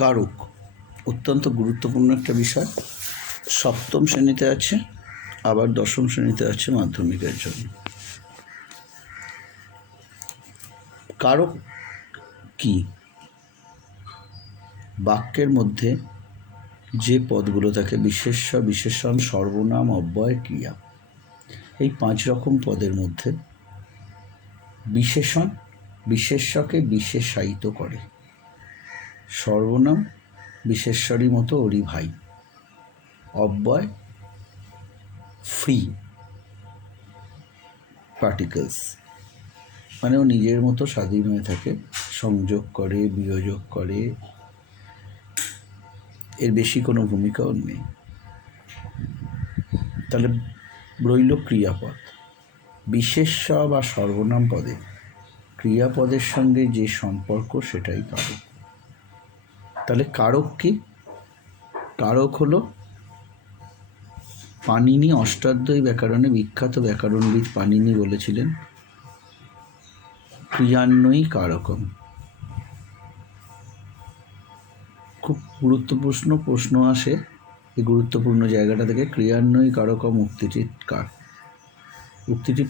কারক অত্যন্ত গুরুত্বপূর্ণ একটা বিষয়। সপ্তম শ্রেণীতে আছে, আবার দশম শ্রেণীতে আছে মাধ্যমিকের জন্য। কারক কি? বাক্যের মধ্যে যে পদগুলো থাকে বিশেষ্য, বিশেষণ, সর্বনাম, অব্যয়, ক্রিয়া, এই 5 রকম পদের মধ্যে বিশেষণ বিশেষ্যকে বিশেষায়িত করে। সর্বনাম বিশেষ্যরই মতো ওরই ভাই। অব্যয় ফ্রি পার্টিকেলস, মানে ও নিজের মতো স্বাধীন হয়ে থাকে, সংযোগ করে, বিয়োজক করে, এর বেশি কোনো ভূমিকাও নেই। তাহলে রইল ক্রিয়াপদ। বিশেষ্য বা সর্বনাম পদে ক্রিয়াপদের সঙ্গে যে সম্পর্ক সেটাই কারক। তাহলে কারক কি? কারক হলো পাণিনি অষ্টাধ্যায়ী ব্যাকরণে বিখ্যাত ব্যাকরণবিদ পাণিনি বলেছিলেন, ক্রিয়ান্বয়ী কারকম। খুব গুরুত্বপূর্ণ প্রশ্ন আসে এই গুরুত্বপূর্ণ জায়গাটা থেকে। ক্রিয়ান্বয়ী কারকম উক্তিটি কার? উক্তিটি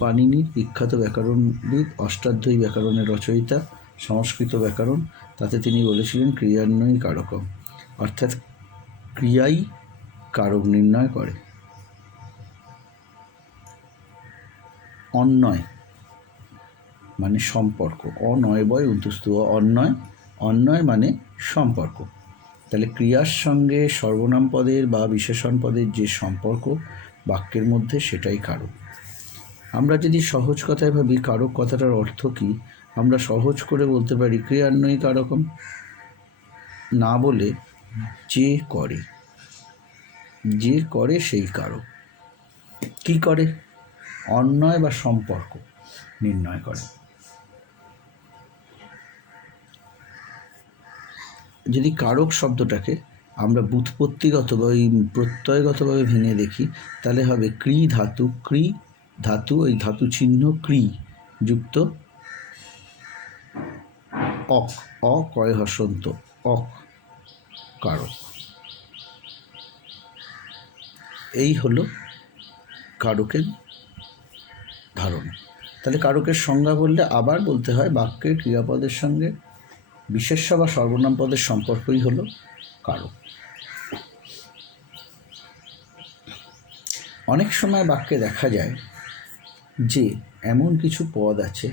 পাণিনির বিখ্যাত ব্যাকরণবিদ, অষ্টাধ্যায়ী ব্যাকরণের রচয়িতা, সংস্কৃত ব্যাকরণ, তাতে তিনি বলেছিলেন ক্রিয়ান্বয়ী কারকম, অর্থাৎ ক্রিয়াই কারক নির্ণয় করে। অন্বয় মানে সম্পর্ক, অনয় বয় উন্তস্তু অন্বয়, অন্বয় মানে সম্পর্ক। তাহলে ক্রিয়ার সঙ্গে সর্বনাম পদের বা বিশেষণ পদের যে সম্পর্ক বাক্যের মধ্যে সেটাই কারক। আমরা যদি সহজ কথায় ভাবি কারক কথাটার অর্থ কী, আমরা সহজ করে বলতে পারি ক্রিয়ান্বয়ী কারকম, না বলে যে করে, যে করে সেই কারক। কি করে? অন্বয় বা সম্পর্ক নির্ণয় করে। যদি কারক শব্দটাকে আমরা ব্যুৎপত্তিগত বা ওই প্রত্যয়গতভাবে ভেঙে দেখি, তাহলে হবে ক্রি ধাতু, ক্রি ধাতু, ওই ধাতু চিহ্ন ক্রি যুক্ত অক, অকয় হসন্ত, অক কারক। এই হলো কারকের ধারণা। তাহলে কারকের সংজ্ঞা বললে আবার বলতে হয় বাক্যের ক্রিয়াপদের সঙ্গে বিশেষ্য বা সর্বনাম পদের সম্পর্কই হলো কারক। অনেক সময় বাক্যে দেখা যায় যে এমন কিছু পদ আছে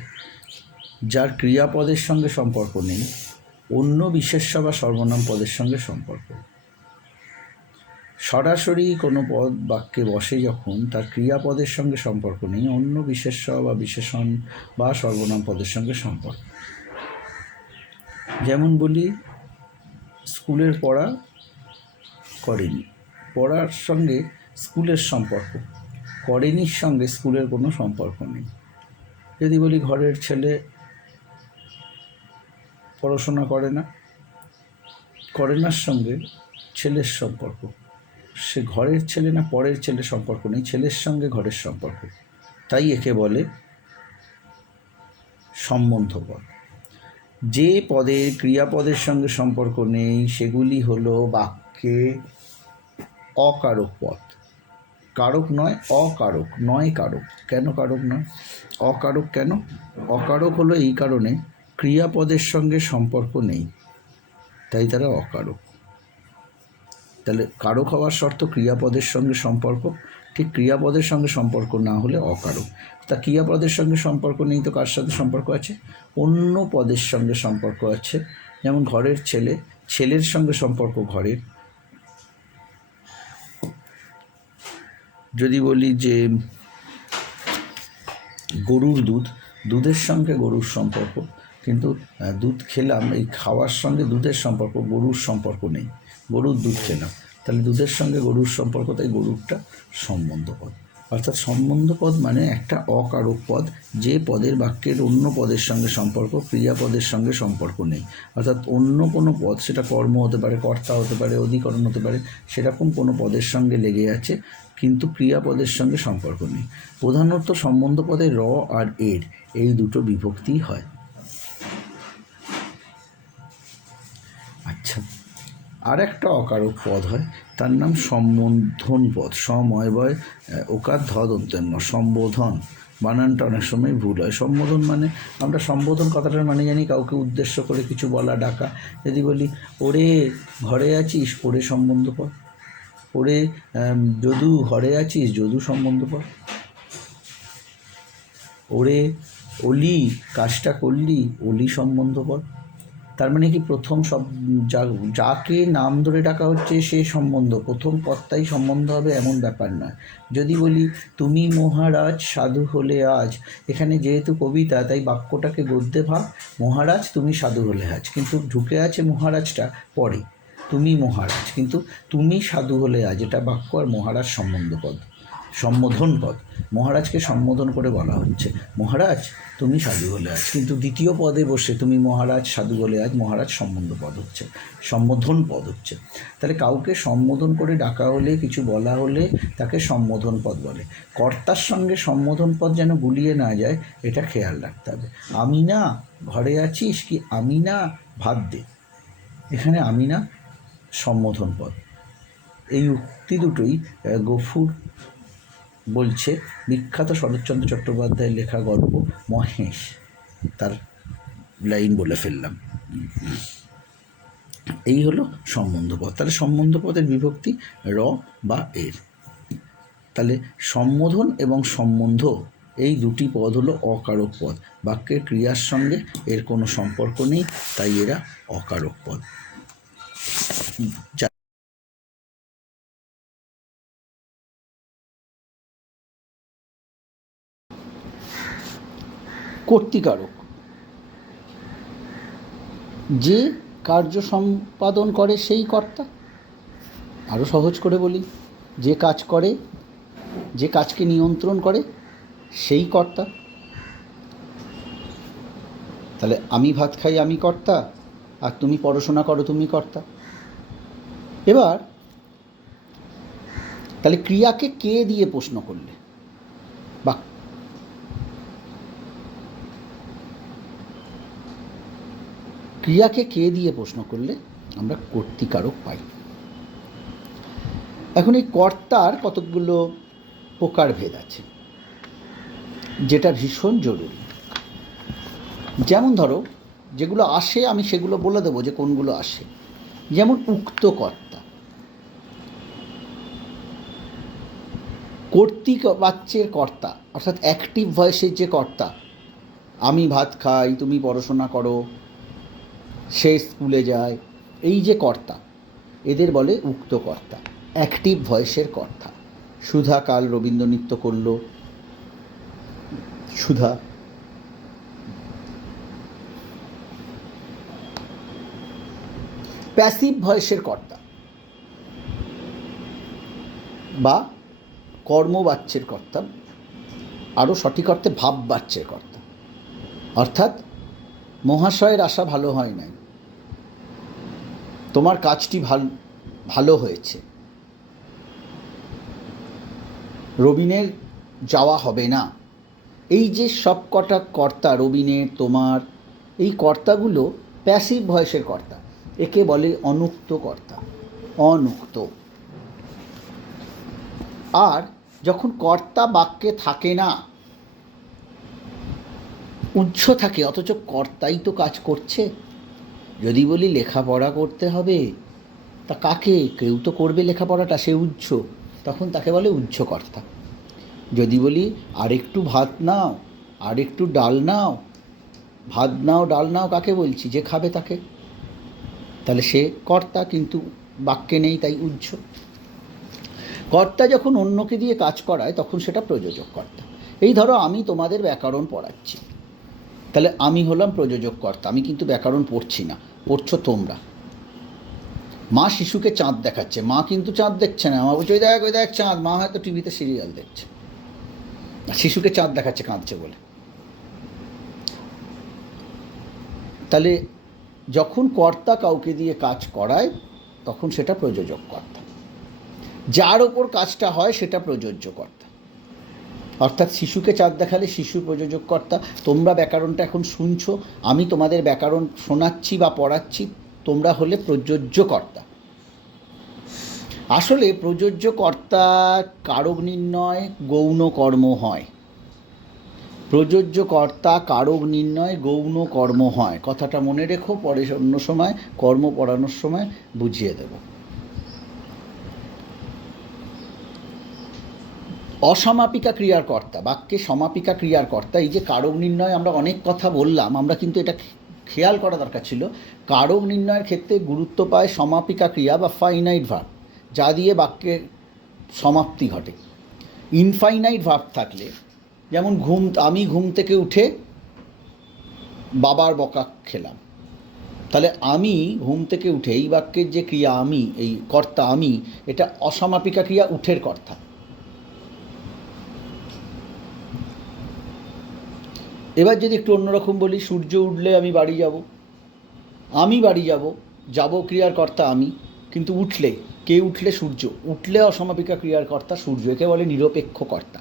যার ক্রিয়াপদের সঙ্গে সম্পর্ক নেই, অন্য বিশেষ্য বা সর্বনাম পদের সঙ্গে সম্পর্ক। সরাসরি কোনো পদ বাক্যে বসে যখন তার ক্রিয়াপদের সঙ্গে সম্পর্ক নেই, অন্য বিশেষ্য বা বিশেষণ বা সর্বনাম পদের সঙ্গে সম্পর্ক। যেমন বলি স্কুলের পড়া করেনি, পড়ার সঙ্গে স্কুলের সম্পর্ক, করেনির সঙ্গে স্কুলের কোনো সম্পর্ক নেই। যদি বলি ঘরের ছেলে পড়াশোনা করে না, করে নার সঙ্গে ছেলের সম্পর্ক, সে ঘরের ছেলে না পরের ছেলে সম্পর্ক নেই, ছেলের সঙ্গে ঘরের সম্পর্ক, তাই একে বলে সম্বন্ধ পদ। যে পদের ক্রিয়াপদের সঙ্গে সম্পর্ক নেই সেগুলি হলো বাক্যে অকারক পদ। কারক নয়, অকারক নয় কারক। কেন কারক নয়, অকারক কেন? অকারক হলো এই কারণে ক্রিয়াপদের সঙ্গে সম্পর্ক নেই, তাই তারা অকারক। তাহলে কারক হওয়ার শর্ত ক্রিয়াপদের সঙ্গে সম্পর্ক, ঠিক ক্রিয়াপদের সঙ্গে সম্পর্ক না হলে অকারক। তা ক্রিয়াপদের সঙ্গে সম্পর্ক নেই তো কার সাথে সম্পর্ক আছে? অন্য পদের সঙ্গে সম্পর্ক আছে। যেমন ঘরের ছেলে, ছেলের সঙ্গে সম্পর্ক ঘরের। যদি বলি যে গরুর দুধ, দুধের সঙ্গে গরুর সম্পর্ক, কিন্তু দুধ খেলাম, এই খাওয়ার সঙ্গে দুধের সম্পর্ক, গরুর সম্পর্ক নেই, গরুর দুধ খেলাম, তাহলে দুধের সঙ্গে গরুর সম্পর্ক, তাই গরুরটা সম্বন্ধ পদ। অর্থাৎ সম্বন্ধ পদ মানে একটা অকারক পদ, যে পদের বাক্যের অন্য পদের সঙ্গে সম্পর্ক, ক্রিয়াপদের সঙ্গে সম্পর্ক নেই। অর্থাৎ অন্য কোনো পদ, সেটা কর্ম হতে পারে, কর্তা হতে পারে, অধিকরণ হতে পারে, সেরকম কোনো পদের সঙ্গে লেগে আছে কিন্তু ক্রিয়াপদের সঙ্গে সম্পর্ক নেই। প্রধানত সম্বন্ধ পদে র আর এর এই দুটো বিভক্তি হয়। আচ্ছা, আচ্ছা, আর একটা অকারক পদ হয়, তার নাম সম্বোধন পদ। সময় বয় ওকার ধদন্তেন্য, সম্বোধন। বানানটা অনেক সময় ভুল হয়। সম্বোধন মানে, আমরা সম্বোধন কথাটার মানে জানি কাউকে উদ্দেশ্য করে কিছু বলা, ডাকা। যদি বলি ওরে ঘরে আছিস, ওরে সম্বন্ধ পদ। ওরে যদু ঘরে আছিস, যদু সম্বন্ধ পদ। ওরে অলি কাজটা করলি, অলি সম্বন্ধ পদ। তার মানে কি, প্রথম সব যাকে নাম ধরে ডাকা হচ্ছে সে সম্বন্ধ, প্রথম পদটাই সম্বন্ধ হবে এমন ব্যাপার নয়। যদি বলি তুমি মহারাজ সাধু হলে আজ, এখানে যেহেতু কবিতা তাই বাক্যটাকে গদ্যে ভাব, মহারাজ তুমি সাধু হলে আজ, কিন্তু ঢুকে আছে মহারাজটা পরে। তুমি মহারাজ, কিন্তু তুমি সাধু হলে আজ, এটা বাক্য, আর মহারাজ সম্বন্ধ পদ, সম্বোধন পদ। মহারাজকে সম্বোধন করে বলা হচ্ছে মহারাজ তুমি সাধু হলে আজ, কিন্তু দ্বিতীয় পদে বসে তুমি মহারাজ সাধু হলে আজ, মহারাজ সম্বন্ধ পদ হচ্ছে, সম্বোধন পদ হচ্ছে। তাহলে কাউকে সম্বোধন করে ডাকা হলে, কিছু বলা হলে তাকে সম্বোধন পদ বলে। কর্তার সঙ্গে সম্বোধন পদ যেন গুলিয়ে না যায়, এটা খেয়াল রাখতে হবে। আমি না ঘরে আছিস, কি আমি না ভাত দে, এখানে আমি না সম্বোধন পদ। এই উক্তি দুটোই গফুর বলছে বিখ্যাত শরৎচন্দ্র চট্টোপাধ্যায়ের লেখা গল্প মহেশ, তার লাইন বলে ফেললাম। এই হলো সম্বন্ধ পদ। তাহলে সম্বন্ধ পদের বিভক্তি র বা এর। তাহলে সম্বোধন এবং সম্বন্ধ এই দুটি পদ হলো অকারক পদ। বাক্যের ক্রিয়ার সঙ্গে এর কোনো সম্পর্ক নেই, তাই এরা অকারক পদ। কর্তৃকারক, যে কার্য সম্পাদন করে সেই কর্তা। আরও সহজ করে বলি, যে কাজ করে, যে কাজকে নিয়ন্ত্রণ করে সেই কর্তা। তাহলে আমি ভাত খাই আমি কর্তা, আর তুমি পড়াশোনা করো তুমি কর্তা। এবার তাহলে ক্রিয়াকে কে দিয়ে প্রশ্ন করলে, বা ক্রিয়াকে কে দিয়ে প্রশ্ন করলে আমরা কর্তৃকারক পাই। এখন এই কর্তার কতগুলো প্রকারভেদ আছে, যেটা ভীষণ জরুরি। যেমন ধরো, যেগুলো আসে আমি সেগুলো বলে দেবো যে কোনগুলো আসে। যেমন উক্ত কর্তা, কর্তৃক বাচ্যের কর্তা, অর্থাৎ অ্যাক্টিভ ভয়েসের যে কর্তা, আমি ভাত খাই তুমি পড়াশোনা করো, সে স্কুলে যায়, এই যে কর্তা, এদের বলে উক্ত কর্তা, অ্যাক্টিভ ভয়েসের কর্তা। সুধা কাল রবীন্দ্র নৃত্য করলো, সুধা। প্যাসিভ ভয়েসের কর্তা বা কর্মবাচ্যের কর্তা, আরও সঠিক অর্থে ভাববাচ্যের কর্তা। অর্থাৎ মহাশয়ের আশা ভালো হয় নাই, তোমার কাজটি ভালো হয়েছে, রবিনের যাওয়া হবে না। এই যে সব কটা কর্তা, রবিনের, তোমার, এই কর্তাগুলো প্যাসিভ ভয়েসের কর্তা, একে বলে অনুক্ত কর্তা, অনুক্ত। আর যখন কর্তা বাক্যে থাকে না, উচ্চ থাকে, অথচ কর্তাই তো কাজ করছে। যদি বলি লেখাপড়া করতে হবে, তা কাকে, কেউ তো করবে লেখাপড়াটা, সে উচ্চ, তখন তাকে বলে উচ্চ কর্তা। যদি বলি আরেকটু ভাত নাও, আরেকটু ডাল নাও, ভাত নাও ডাল নাও কাকে বলছি, যে খাবে তাকে, তাহলে সে কর্তা, কিন্তু বাক্যে নেই, তাই উচ্চ। কর্তা যখন অন্যকে দিয়ে কাজ করায় তখন সেটা প্রযোজক কর্তা। এই ধরো আমি তোমাদের ব্যাকরণ পড়াচ্ছি, তাহলে আমি হলাম প্রযোজক কর্তা, আমি কিন্তু ব্যাকরণ পড়ছি না, পড়ছো তোমরা। মা শিশুকে চাঁদ দেখাচ্ছে, মা কিন্তু চাঁদ দেখছে না, মা বলছে ওই দেখ ওই দেখ চাঁদ, মা হয়তো টিভিতে সিরিয়াল দেখছে, শিশুকে চাঁদ দেখাচ্ছে কাঁদছে বলে। তাহলে যখন কর্তা কাউকে দিয়ে কাজ করায় তখন সেটা প্রযোজক কর্তা, যার ওপর কাজটা হয় সেটা প্রযোজ্য কর্তা। অর্থাৎ শিশুকে চাঁদ দেখালে শিশু প্রযোজক কর্তা। তোমরা ব্যাকরণটা এখন শুনছো, আমি তোমাদের ব্যাকরণ শোনাচ্ছি বা পড়াচ্ছি, তোমরা হলে প্রযোজ্য কর্তা। আসলে প্রযোজ্য কর্তা কারক নির্ণয় গৌণ কর্ম হয়। প্রযোজ্য কর্তা কারক নির্ণয় গৌণ কর্ম হয়, কথাটা মনে রেখো, পরে অন্য সময় কর্ম পড়ানোর সময় বুঝিয়ে দেব। অসমাপিকা ক্রিয়ার কর্তা, বাক্যে সমাপিকা ক্রিয়ার কর্তা। এই যে কারক নির্ণয় আমরা অনেক কথা বললাম, আমরা কিন্তু এটা খেয়াল করা দরকার ছিল। কারক নির্ণয়ের ক্ষেত্রে গুরুত্ব পায় সমাপিকা ক্রিয়া বা ফাইনাইট ভার্ব, যা দিয়ে বাক্যের সমাপ্তি ঘটে। ইনফাইনাইট ভার্ব থাকলে, যেমন আমি ঘুম থেকে উঠে বাবার বকা খেলাম, তাহলে আমি ঘুম থেকে উঠে, এই বাক্যের যে ক্রিয়া আমি, এই কর্তা আমি, এটা অসমাপিকা ক্রিয়া উঠের কর্তা। এবার যদি একটু অন্যরকম বলি, সূর্য উঠলে আমি বাড়ি যাব, আমি বাড়ি যাব, যাব ক্রিয়ার কর্তা আমি, কিন্তু উঠলে, কে উঠলে? সূর্য। উঠলে অসমাপিকা ক্রিয়ার কর্তা সূর্য, একে বলে নিরপেক্ষ কর্তা।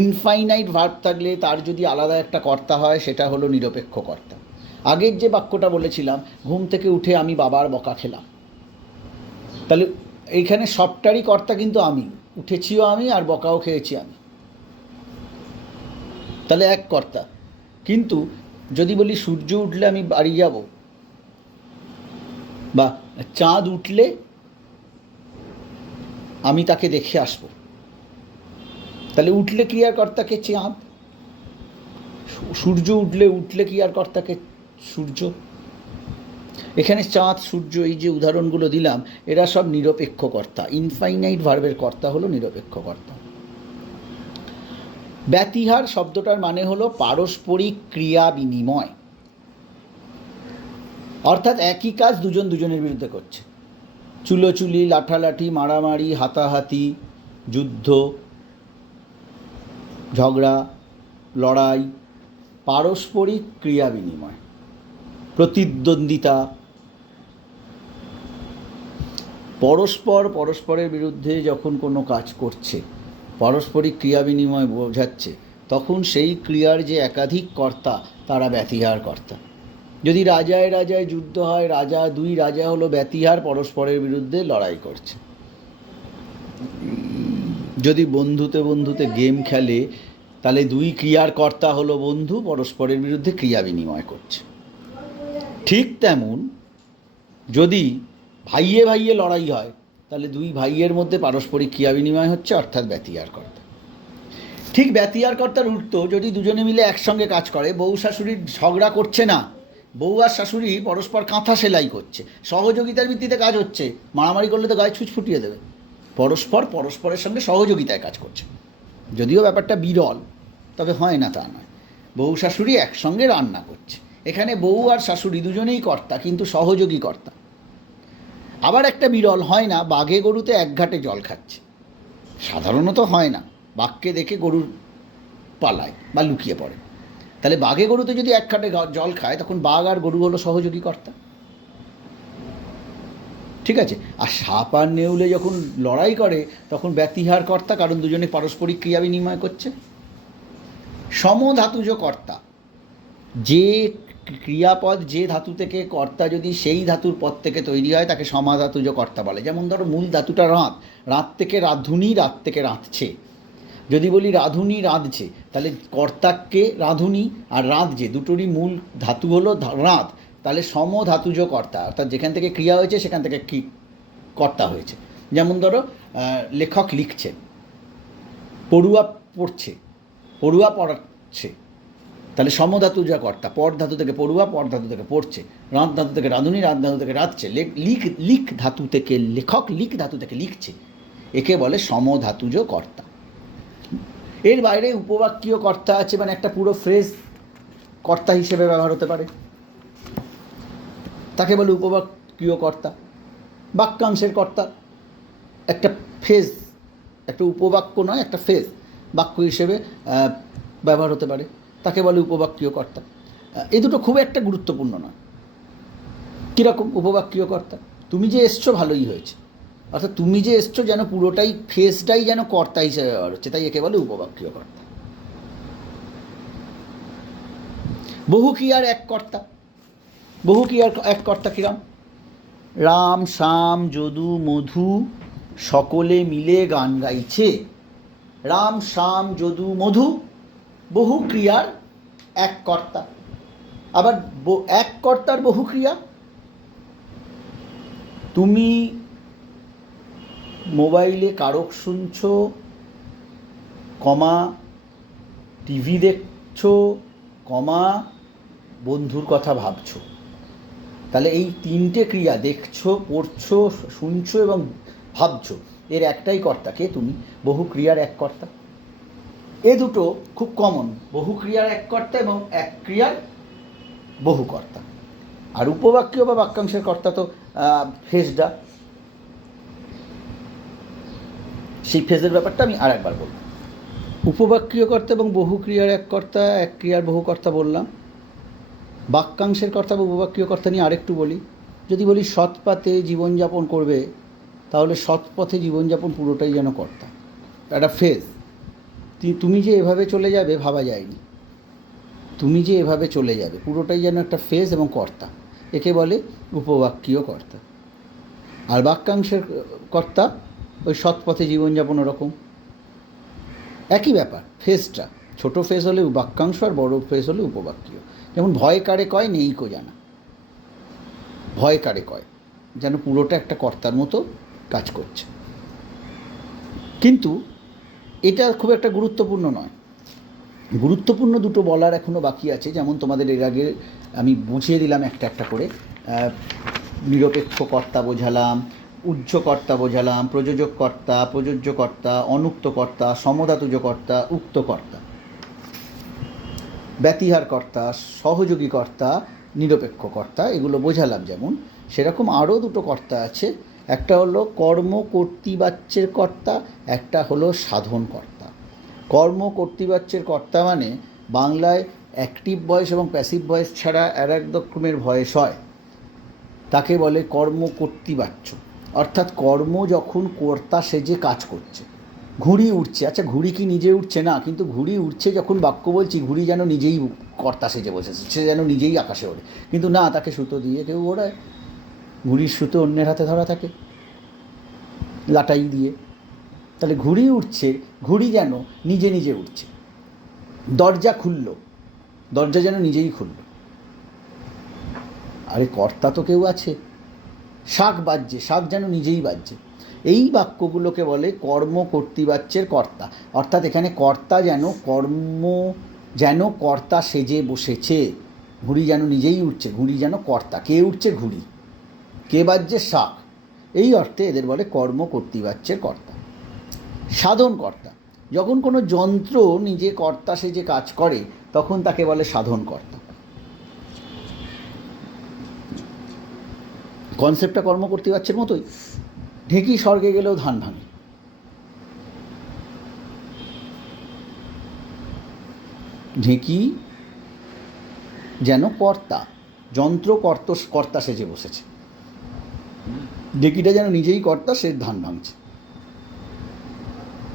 ইনফাইনাইট ভার্ব থাকলে তার যদি আলাদা একটা কর্তা হয়, সেটা হলো নিরপেক্ষ কর্তা। আগের যে বাক্যটা বলেছিলাম, ঘুম থেকে উঠে আমি বাবার বকা খেলাম, তাহলে এইখানে সবটারই কর্তা কিন্তু আমি, উঠেছিও আমি আর বকাও খেয়েছি আমি, তাহলে এক কর্তা। কিন্তু যদি বলি সূর্য উঠলে আমি বাড়ি যাব, বা চাঁদ উঠলে আমি তাকে দেখে আসব, তাহলে উঠলে ক্রিয়ার কর্তাকে চাঁদ, সূর্য উঠলে ক্রিয়ার কর্তাকে সূর্য। এখানে চাঁদ, সূর্য, এই যে উদাহরণগুলো দিলাম, এরা সব নিরপেক্ষ কর্তা। ইনফাইনাইট ভার্বের কর্তা হলো নিরপেক্ষ কর্তা। ব্যতিহার শব্দটার মানে হলো পারস্পরিক ক্রিয়া বিনিময়, অর্থাৎ একই কাজ দুজন দুজনের বিরুদ্ধে করছে। চুলোচুলি, লাঠালাঠি, মারামারি, হাতাহাতি, যুদ্ধ, ঝগড়া, লড়াই, পারস্পরিক ক্রিয়া বিনিময়। প্রতিদ্বন্দ্বিতা, পরস্পরের বিরুদ্ধে যখন কোনো কাজ করছে, পারস্পরিক ক্রিয়া বিনিময় বোঝাচ্ছে, তখন সেই ক্রিয়ার যে একাধিক কর্তা, তারা ব্যতিহার কর্তা। যদি রাজায় যুদ্ধ হয়, দুই রাজা হলো ব্যতিহার, পরস্পরের বিরুদ্ধে লড়াই করছে। যদি বন্ধুতে গেম খেলে, তাহলে দুই ক্রিয়ার কর্তা হলো বন্ধু, পরস্পরের বিরুদ্ধে ক্রিয়া বিনিময় করছে। ঠিক তেমন যদি ভাইয়ে লড়াই হয়, তাহলে দুই ভাইয়ের মধ্যে পারস্পরিক ক্রিয়া বিনিময় হচ্ছে, অর্থাৎ ব্যতিহার কর্তা। ঠিক ব্যতিহার কর্তার উল্টো, যদি দুজনে মিলে একসঙ্গে কাজ করে, বউ শাশুড়ির ঝগড়া করছে না, বউ আর শাশুড়ি পরস্পর কাঁথা সেলাই করছে, সহযোগিতার ভিত্তিতে কাজ হচ্ছে, মারামারি করলে তো গায়ে ছুঁচ ফুটিয়ে দেবে, পরস্পরের সঙ্গে সহযোগিতায় কাজ করছে। যদিও ব্যাপারটা বিরল, তবে হয় না তা নয়। বউ শাশুড়ি একসঙ্গে রান্না করছে, এখানে বউ আর শাশুড়ি দুজনেই কর্তা, কিন্তু সহযোগী কর্তা। আবার একটা বিরল, হয় না, বাঘে গরুতে এক ঘাটে জল খাচ্ছে, সাধারণত হয় না, বাঘকে দেখে গরুর পালায় বা লুকিয়ে পড়ে। তাহলে বাঘে গরুতে যদি এক ঘাটে জল খায়, তখন বাঘ আর গরু হলো সহযোগী কর্তা, ঠিক আছে। আর সাপ আর নেউলে যখন লড়াই করে, তখন ব্যতিহার কর্তা, কারণ দুজনে পারস্পরিক ক্রিয়া বিনিময় করছে। সমধাতুজ কর্তা, যে ক্রিয়াপদ যে ধাতু থেকে কর্তা যদি সেই ধাতুর পদ থেকে তৈরি হয়, তাকে সমাধাতুজ কর্তা বলে। যেমন ধরো, মূল ধাতুটা রাঁত থেকে রাঁধুনি, রাত থেকে রাঁধছে। যদি বলি রাঁধুনি রাঁধছে, তাহলে কর্তাকে রাঁধুনি আর রাঁধছে দুটোরই মূল ধাতু হলো রাঁধ, তাহলে সমধাতুজ কর্তা, অর্থাৎ যেখান থেকে ক্রিয়া হয়েছে সেখান থেকে কি কর্তা হয়েছে। যেমন ধরো, লেখক লিখছে, পড়ুয়া পড়ছে, পড়ুয়া পড়াচ্ছে, তাহলে সমধাতুজ কর্তা। পর ধাতু থেকে পড়ুয়া, পর ধাতু থেকে পড়ছে, রাঁধ ধাতু থেকে রাঁধুনি, রাঁধ ধাতু থেকে রাঁধছে, লিখ ধাতু থেকে লেখক, লিখ ধাতু থেকে লিখছে, একে বলে সমধাতুজ কর্তা। এর বাইরে উপবাক্যীয় কর্তা আছে, মানে একটা পুরো ফ্রেজ কর্তা হিসেবে ব্যবহার হতে পারে, তাকে বলে উপবাক্যীয় কর্তা। বাক্যাংশের কর্তা, একটা ফ্রেজ, একটা উপবাক্য নয়, একটা ফ্রেজ বাক্য হিসেবে ব্যবহার হতে পারে, তাকে বলে উপবাক্যীয় কর্তা। এই দুটো খুব একটা গুরুত্বপূর্ণ নয়। কীরকম উপবাক্যীয় কর্তা? তুমি যে এসছো ভালোই হয়েছে, অর্থাৎ তুমি যে এসছো যেন পুরোটাই, ফেসটাই যেন কর্তা হিসেবে ব্যবহার হচ্ছে, তাই একে বলে উপবাক্যীয় কর্তা। বহুক্রিয়ার এক কর্তা, বহুক্রিয়ার এক কর্তা কিরম? রাম শ্যাম যদু মধু সকলে মিলে গান গাইছে। রাম শ্যাম যদু মধু বহু ক্রিয়ার এক কর্তা। আবার এক কর্তার বহু ক্রিয়া। তুমি মোবাইলে কারক শুনছো, কমা টিভি দেখছো, কমা বন্ধুর কথা ভাবছো। তাহলে এই তিনটে ক্রিয়া, দেখছো, পড়ছো, শুনছো এবং ভাবছো, এর একটাই কর্তা, কে? তুমি। বহু ক্রিয়ার এক কর্তা। এ দুটো খুব কমন, বহু ক্রিয়ার এক কর্তা এবং এক ক্রিয়ার বহু কর্তা। আর উপবাক্য বা বাক্যাংশের কর্তা তো ফেজটা। সেই ফেজের ব্যাপারটা আমি আর একবার বলব। উপবাক্যীয় কর্তা এবং বহু ক্রিয়ার এক কর্তা, এক ক্রিয়ার বহু কর্তা বললাম। বাক্যাংশের কর্তা বা উপবাক্যীয় কর্তা নিয়ে আরেকটু বলি। যদি বলি সৎপথে জীবনযাপন করবে, তাহলে সৎপথে জীবনযাপন পুরোটাই যেন কর্তা, একটা ফেজ। তুমি যে এভাবে চলে যাবে ভাবা যায়নি, তুমি যে এভাবে চলে যাবে পুরোটাই যেন একটা ফেজ এবং কর্তা, একে বলে উপবাক্যীয় কর্তা। আর বাক্যাংশের কর্তা ওই সৎপথে জীবনযাপন, ওরকম একই ব্যাপার। ফেজটা ছোট ফেজ হলে বাক্যাংশ, আর বড় ফেজ হলে উপবাক্যীয়। যেমন ভয় কারে কয় নেই কো জানা, ভয় কারে কয়, যেন পুরোটা একটা কর্তার মতো কাজ করছে। কিন্তু এটা খুব একটা গুরুত্বপূর্ণ নয়। গুরুত্বপূর্ণ দুটো বলার এখনও বাকি আছে। যেমন তোমাদের এর আগে আমি বুঝিয়ে দিলাম একটা একটা করে। নিরপেক্ষ কর্তা বোঝালাম, উহ্য কর্তা বোঝালাম, প্রযোজক কর্তা, প্রযোজ্য কর্তা, অনুক্ত কর্তা, সমধাতুজ কর্তা, উক্ত কর্তা, ব্যতিহার কর্তা, সহযোগী কর্তা, নিরপেক্ষ কর্তা, এগুলো বোঝালাম। যেমন সেরকম আরও দুটো কর্তা আছে। একটা হলো কর্ম কর্তৃবাচ্যের কর্তা, একটা হলো সাধন কর্তা। কর্ম কর্তৃবাচ্যের কর্তা মানে বাংলায় অ্যাক্টিভ ভয়েস এবং প্যাসিভ ভয়েস ছাড়া আর এক রকমের ভয়েস হয়, তাকে বলে কর্ম কর্তৃবাচ্য। অর্থাৎ কর্ম যখন কর্তা সেজে কাজ করছে। ঘুড়ি উঠছে, আচ্ছা ঘুড়ি কি নিজে উঠছে? না, কিন্তু ঘুড়ি উঠছে যখন বাক্য বলছি, ঘুড়ি যেন নিজেই কর্তা সেজে বসেছে, সে যেন নিজেই আকাশে ওড়ে। কিন্তু না, তাকে সুতো দিয়ে কেউ ওড়ায়। ঘুড়ির সুতো অন্যের হাতে ধরা থাকে লাটাই দিয়ে। তাহলে ঘুড়ি উঠছে, ঘুড়ি যেন নিজে নিজে উঠছে। দরজা খুলল, দরজা যেন নিজেই খুলল। আরে কর্তা তো কেউ আছে। শাক বাজছে, শাক যেন নিজেই বাজছে। এই বাক্যগুলোকে বলে কর্ম কর্তৃবাচ্যের কর্তা। অর্থাৎ এখানে কর্তা যেন কর্তা সেজে বসেছে। ঘুড়ি যেন নিজেই উঠছে, ঘুড়ি যেন কর্তা। কে উঠছে? ঘুড়ি। কে বাজছে? শাক। এই অর্থে এদের বলে কর্ম কর্তৃবাচ্যের কর্তা। সাধন কর্তা, যখন কোনো যন্ত্র নিজে কর্তা সেজে কাজ করে তখন তাকে বলে সাধন কর্তা। কনসেপ্টটা কর্ম কর্তৃবাচ্যের মতোই। ঢেঁকি স্বর্গে গেলেও ধান ভাঙে। ঢেঁকি যেন কর্তা, যন্ত্র কর্তা সেজে বসেছে। ঢেঁকিটা যেন নিজেই কর্তা, সে ধান ভাঙছে।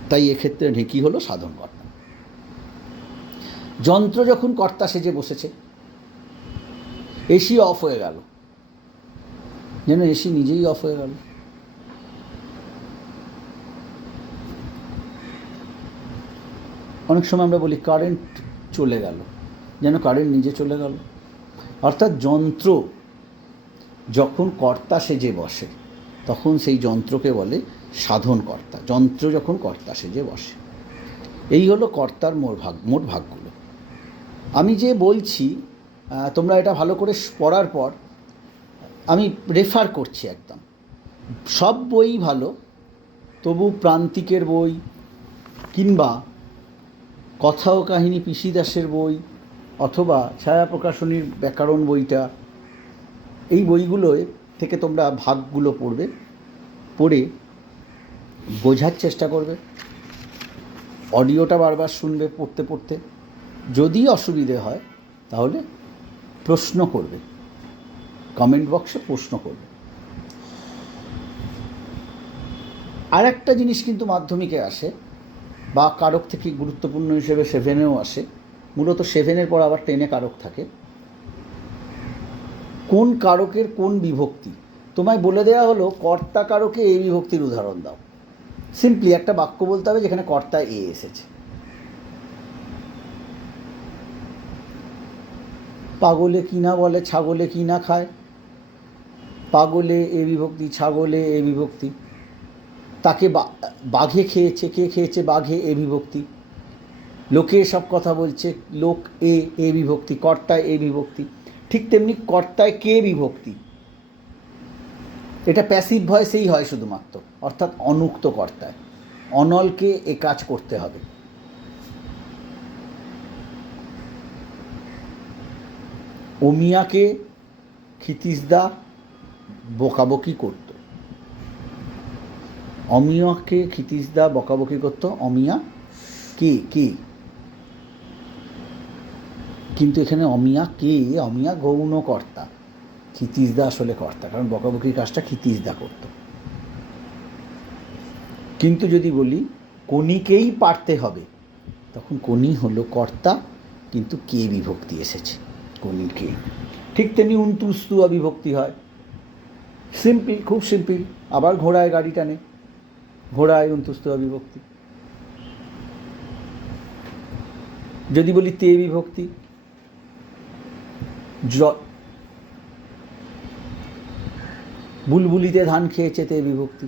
তাই এক্ষেত্রে ঢেঁকি হলো সাধন কর্তা। যন্ত্র যখন কর্তা সেজে বসেছে, এসি অফ হয়ে গেল, যেন এসি নিজেই অফ হয়ে গেল। অনেক সময় আমরা বলি কারেন্ট চলে গেল, যেন কারেন্ট নিজে চলে গেল। অর্থাৎ যন্ত্র যখন কর্তা সেজে বসে তখন সেই যন্ত্রকে বলে সাধন কর্তা। যন্ত্র যখন কর্তা সেজে বসে। এই হলো কর্তার মোট ভাগগুলো। আমি যে বলছি, তোমরা এটা ভালো করে পড়ার পর আমি রেফার করছি একদম। সব বই ভালো, তবু প্রান্তিকের বই কিংবা কথা ও কাহিনী পিসি দাসের বই অথবা ছায়া প্রকাশনীর ব্যাকরণ বইটা, এই বইগুলো থেকে তোমরা ভাগগুলো পড়বে, পড়ে বোঝার চেষ্টা করবে। অডিওটা বারবার শুনবে পড়তে পড়তে। যদি অসুবিধে হয় তাহলে প্রশ্ন করবে, কমেন্ট বক্সে প্রশ্ন করবে। আর একটা জিনিস কিন্তু মাধ্যমিকে আসে, বা কারক থেকে গুরুত্বপূর্ণ হিসেবে 7-এও আসে। মূলত 7-এর পর আবার 10-এ কারক থাকে। কোন কারকের কোন বিভক্তি, তোমায় বলে দেওয়া হলো কর্তা কারকে এ বিভক্তির উদাহরণ দাও। সিম্পলি একটা বাক্য বলতে হবে যেখানে কর্তা এ এসেছে। পাগলে কি না বলে, ছাগলে কি না খায়। পাগলে এ বিভক্তি, ছাগলে এ বিভক্তি। তাকে বাঘে খেয়েছে, কে খেয়েছে, বাঘে এ বিভক্তি। লোকে সব কথা বলছে, লোক এ বিভক্তি, কর্তায় এ বিভক্তি। ঠিক তেমনি কর্তায় কে বিভক্তি, এটা প্যাসিভ ভয়েসেই হয় শুধুমাত্র, অর্থাৎ অনুক্ত কর্তায়। অনলকে এ কাজ করতে হবে। অমিয়াকে ক্ষিতীশদা বকাবকি করত। অমিয়াকে ক্ষিতীশদা বকাবকি করত। অমিয়া কে কে, কিন্তু এখানে অমিয়া কে, অমিয়া গৌণ কর্তা, ক্ষিতীশদা আসলে কর্তা, কারণ বকাবকির কাজটা ক্ষিতীশদা করত। কিন্তু যদি বলি কনিকেই পারতে হবে, তখন কনি হলো কর্তা, কিন্তু কে বিভক্তি এসেছে, কনিকে। ঠিক তেমনি উন্তুস্তুয়া বিভক্তি হয়। সিম্পল, খুব সিম্পল। আবার ঘোড়ায় গাড়ি টানে, ঘোড়ায় উন্তুস্তুয়া বিভক্তি। যদি বলি তে বিভক্তি, বুলবুলিতে ধান খেয়েছে, তে বিভক্তি।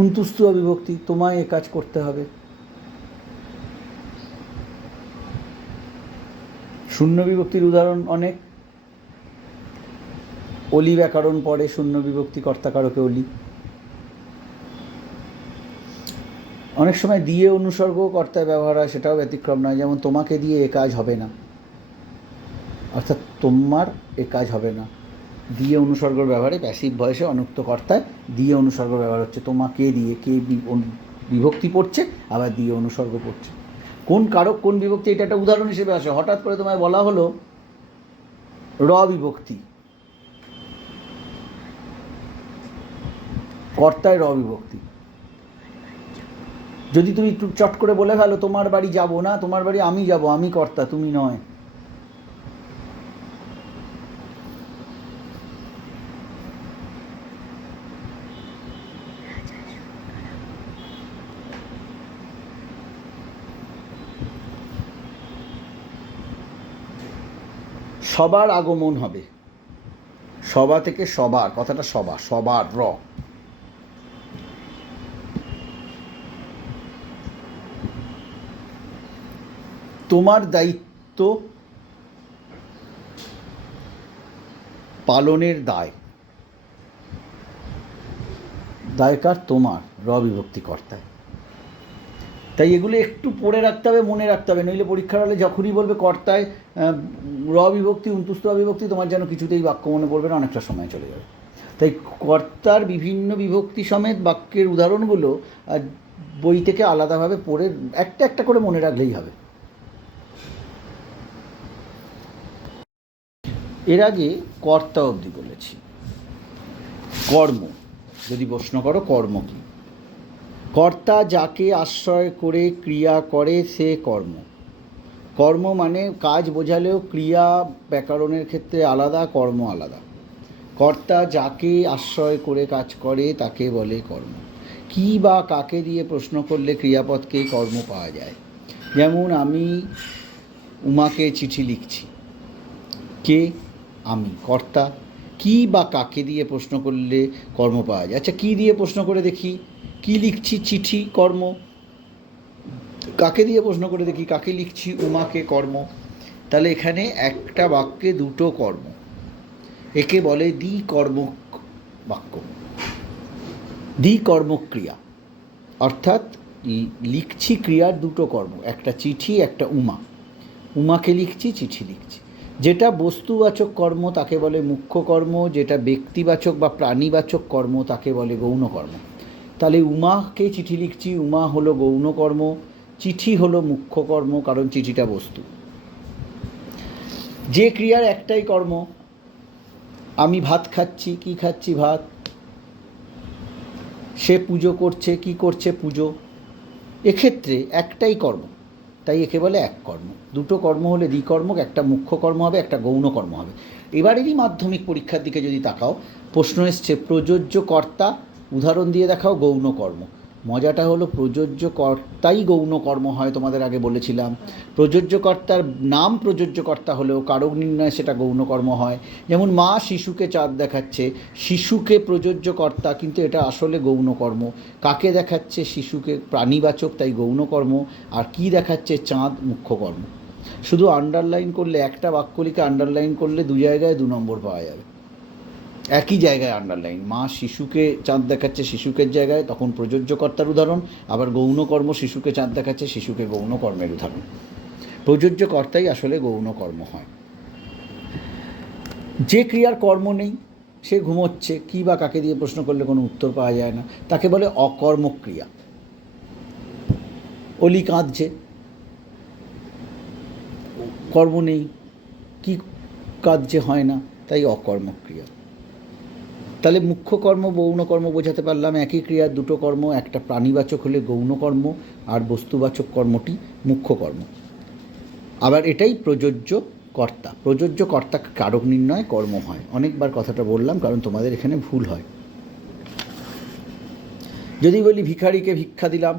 উন্তুস্তুয়া বিভক্তি, তোমায় এ কাজ করতে হবে। শূন্য বিভক্তির উদাহরণ অনেক। অলি ব্যাকরণ পড়ে, শূন্য বিভক্তি কর্তা কারকে অলি। অনেক সময় দিয়ে অনুসর্গ কর্তায় ব্যবহার হয়, সেটাও ব্যতিক্রম নয়। যেমন তোমাকে দিয়ে এ কাজ হবে না, অর্থাৎ তোমার এ কাজ হবে না। দিয়ে অনুসর্গর ব্যবহারে প্যাসিভ ভয়েসে অনুক্ত কর্তায় দিয়ে অনুসর্গ ব্যবহার হচ্ছে। তোমাকে দিয়ে কে বিভক্তি পড়ছে, আবার দিয়ে অনুসর্গ পড়ছে। কোন কারক কোন বিভক্তি, এটা একটা উদাহরণ হিসেবে আসে। হঠাৎ করে তোমায় বলা হলো র বিভক্তি, কর্তায় র বিভক্তি। যদি তুমি একটু চট করে বলে ফেলো তোমার বাড়ি যাব না, তোমার বাড়ি আমি যাব, আমি কর্তা তুমি নয়, সবার আগমন হবে। সভা থেকে সবার, কথাটা সভা, সবার র। তোমার দায়িত্ব পালনের দায়, দায়কার তোমার, র বিভক্তি কর্তায়। তাই এগুলো একটু পড়ে রাখতে হবে, মনে রাখতে হবে, নইলে পরীক্ষার হলে যখনই বলবে কর্তায় র বিভক্তি, উন্তুস্তুয়া বিভক্তি, তোমার যেন কিছুতেই বাক্য মনে পড়বে না, অনেকটা সময় চলে যাবে। তাই কর্তার বিভিন্ন বিভক্তি সমেত বাক্যের উদাহরণগুলো বই থেকে আলাদাভাবে পড়ে একটা একটা করে মনে রাখলেই হবে। এর আগে কর্তা অবধি বলেছি। কর্ম, যদি প্রশ্ন করো কর্ম কি, কর্তা যাকে আশ্রয় করে ক্রিয়া করে সে কর্ম। কর্ম মানে কাজ বোঝালেও ক্রিয়া ব্যাকরণের ক্ষেত্রে আলাদা, কর্ম আলাদা। কর্তা যাকে আশ্রয় করে কাজ করে তাকে বলে কর্ম। কি বা কাকে দিয়ে প্রশ্ন করলে ক্রিয়াপদকেই কর্ম পাওয়া যায়। যেমন আমি উমাকে চিঠি লিখছি, কে, আমি, কর্তা। কি বা কাকে দিয়ে প্রশ্ন করলে কর্ম পাওয়া যায়। আচ্ছা, কি দিয়ে প্রশ্ন করে দেখি, কি লিখছি, চিঠি, কর্ম। কাকে দিয়ে প্রশ্ন করে দেখি, কাকে লিখছি, উমাকে, কর্ম। তাহলে এখানে একটা বাক্যে দুটো কর্ম, একে বলে দ্বিকর্মক বাক্য, দ্বিকর্মক ক্রিয়া। অর্থাৎ লিখছি ক্রিয়ার দুটো কর্ম, একটা চিঠি, একটা উমা। উমাকে লিখছি, চিঠি লিখছি। যেটা বস্তুবাচক কর্ম তাকে বলে মুখ্য কর্ম, যেটা ব্যক্তিবাচক বা প্রাণীবাচক কর্ম তাকে বলে গৌণ কর্ম। তাহলে উমাকে চিঠি লিখছি, উমা হলো গৌণ কর্ম, চিঠি হলো মুখ্য কর্ম, কারণ চিঠিটা বস্তু। যে ক্রিয়ার একটাই কর্ম, আমি ভাত খাচ্ছি, কি খাচ্ছি, ভাত। সে পুজো করছে, কি করছে, পুজো। এক্ষেত্রে একটাই কর্ম, তাই একে বলে এক কর্ম। দুটো কর্ম হলে দ্বিকর্মক, একটা মুখ্য কর্ম হবে, একটা গৌণ কর্ম হবে। এবারেরই মাধ্যমিক পরীক্ষার দিকে যদি তাকাও, প্রশ্ন এসছে প্রযোজ্য কর্তা, উদাহরণ দিয়ে দেখাও গৌণ কর্ম। মজাটা হলো প্রযোজ্য কর্তাই গৌণ কর্ম হয়, তোমাদের আগে বলেছিলাম। প্রযোজ্য কর্তার নাম প্রযোজ্য কর্তা হলেও কারক নির্ণয় সেটা গৌণ কর্ম হয়। যেমন মা শিশুকে চাঁদ দেখাচ্ছে, শিশুকে প্রযোজ্য কর্তা, কিন্তু এটা আসলে গৌণ কর্ম। কাকে দেখাচ্ছে? শিশুকে, প্রাণীবাচক, তাই গৌণ কর্ম। আর কি দেখাচ্ছে? চাঁদ, মুখ্য কর্ম। শুধু আন্ডারলাইন করলে, একটা বাক্যলিকে আন্ডারলাইন করলে 2 জায়গায় 2 নম্বর পাওয়া যাবে। একই জায়গায় আন্ডারলাইন, মা শিশুকে চাঁদ দেখাচ্ছে শিশুকের জায়গায়, তখন প্রযোজ্য কর্তার উদাহরণ। আবার গৌণ কর্ম, শিশুকে চাঁদ দেখাচ্ছে শিশুকে, গৌণ কর্মের উদাহরণ। প্রযোজ্য কর্তাই আসলে গৌণ কর্ম হয়। যে ক্রিয়ার কর্ম নেই, সে ঘুমোচ্ছে, কী বা কাকে দিয়ে প্রশ্ন করলে কোনো উত্তর পাওয়া যায় না, তাকে বলে অকর্মক ক্রিয়া। অলি কাঁদছে, কর্ম নেই, কি কাঁদছে হয় না, তাই অকর্মক ক্রিয়া। তাহলে মুখ্য কর্ম, গৌণ কর্ম বোঝাতে পারলাম। একই ক্রিয়ার দুটো কর্ম, একটা প্রাণীবাচক হলে গৌণ কর্ম, আর বস্তুবাচক কর্মটি মুখ্য কর্ম। আবার এটাই প্রযোজ্য কর্তা। প্রযোজ্য কর্তা কারক নির্ণয় কর্ম হয়। অনেকবার কথাটা বললাম কারণ তোমাদের এখানে ভুল হয়। যদি বলি ভিখারিকে ভিক্ষা দিলাম,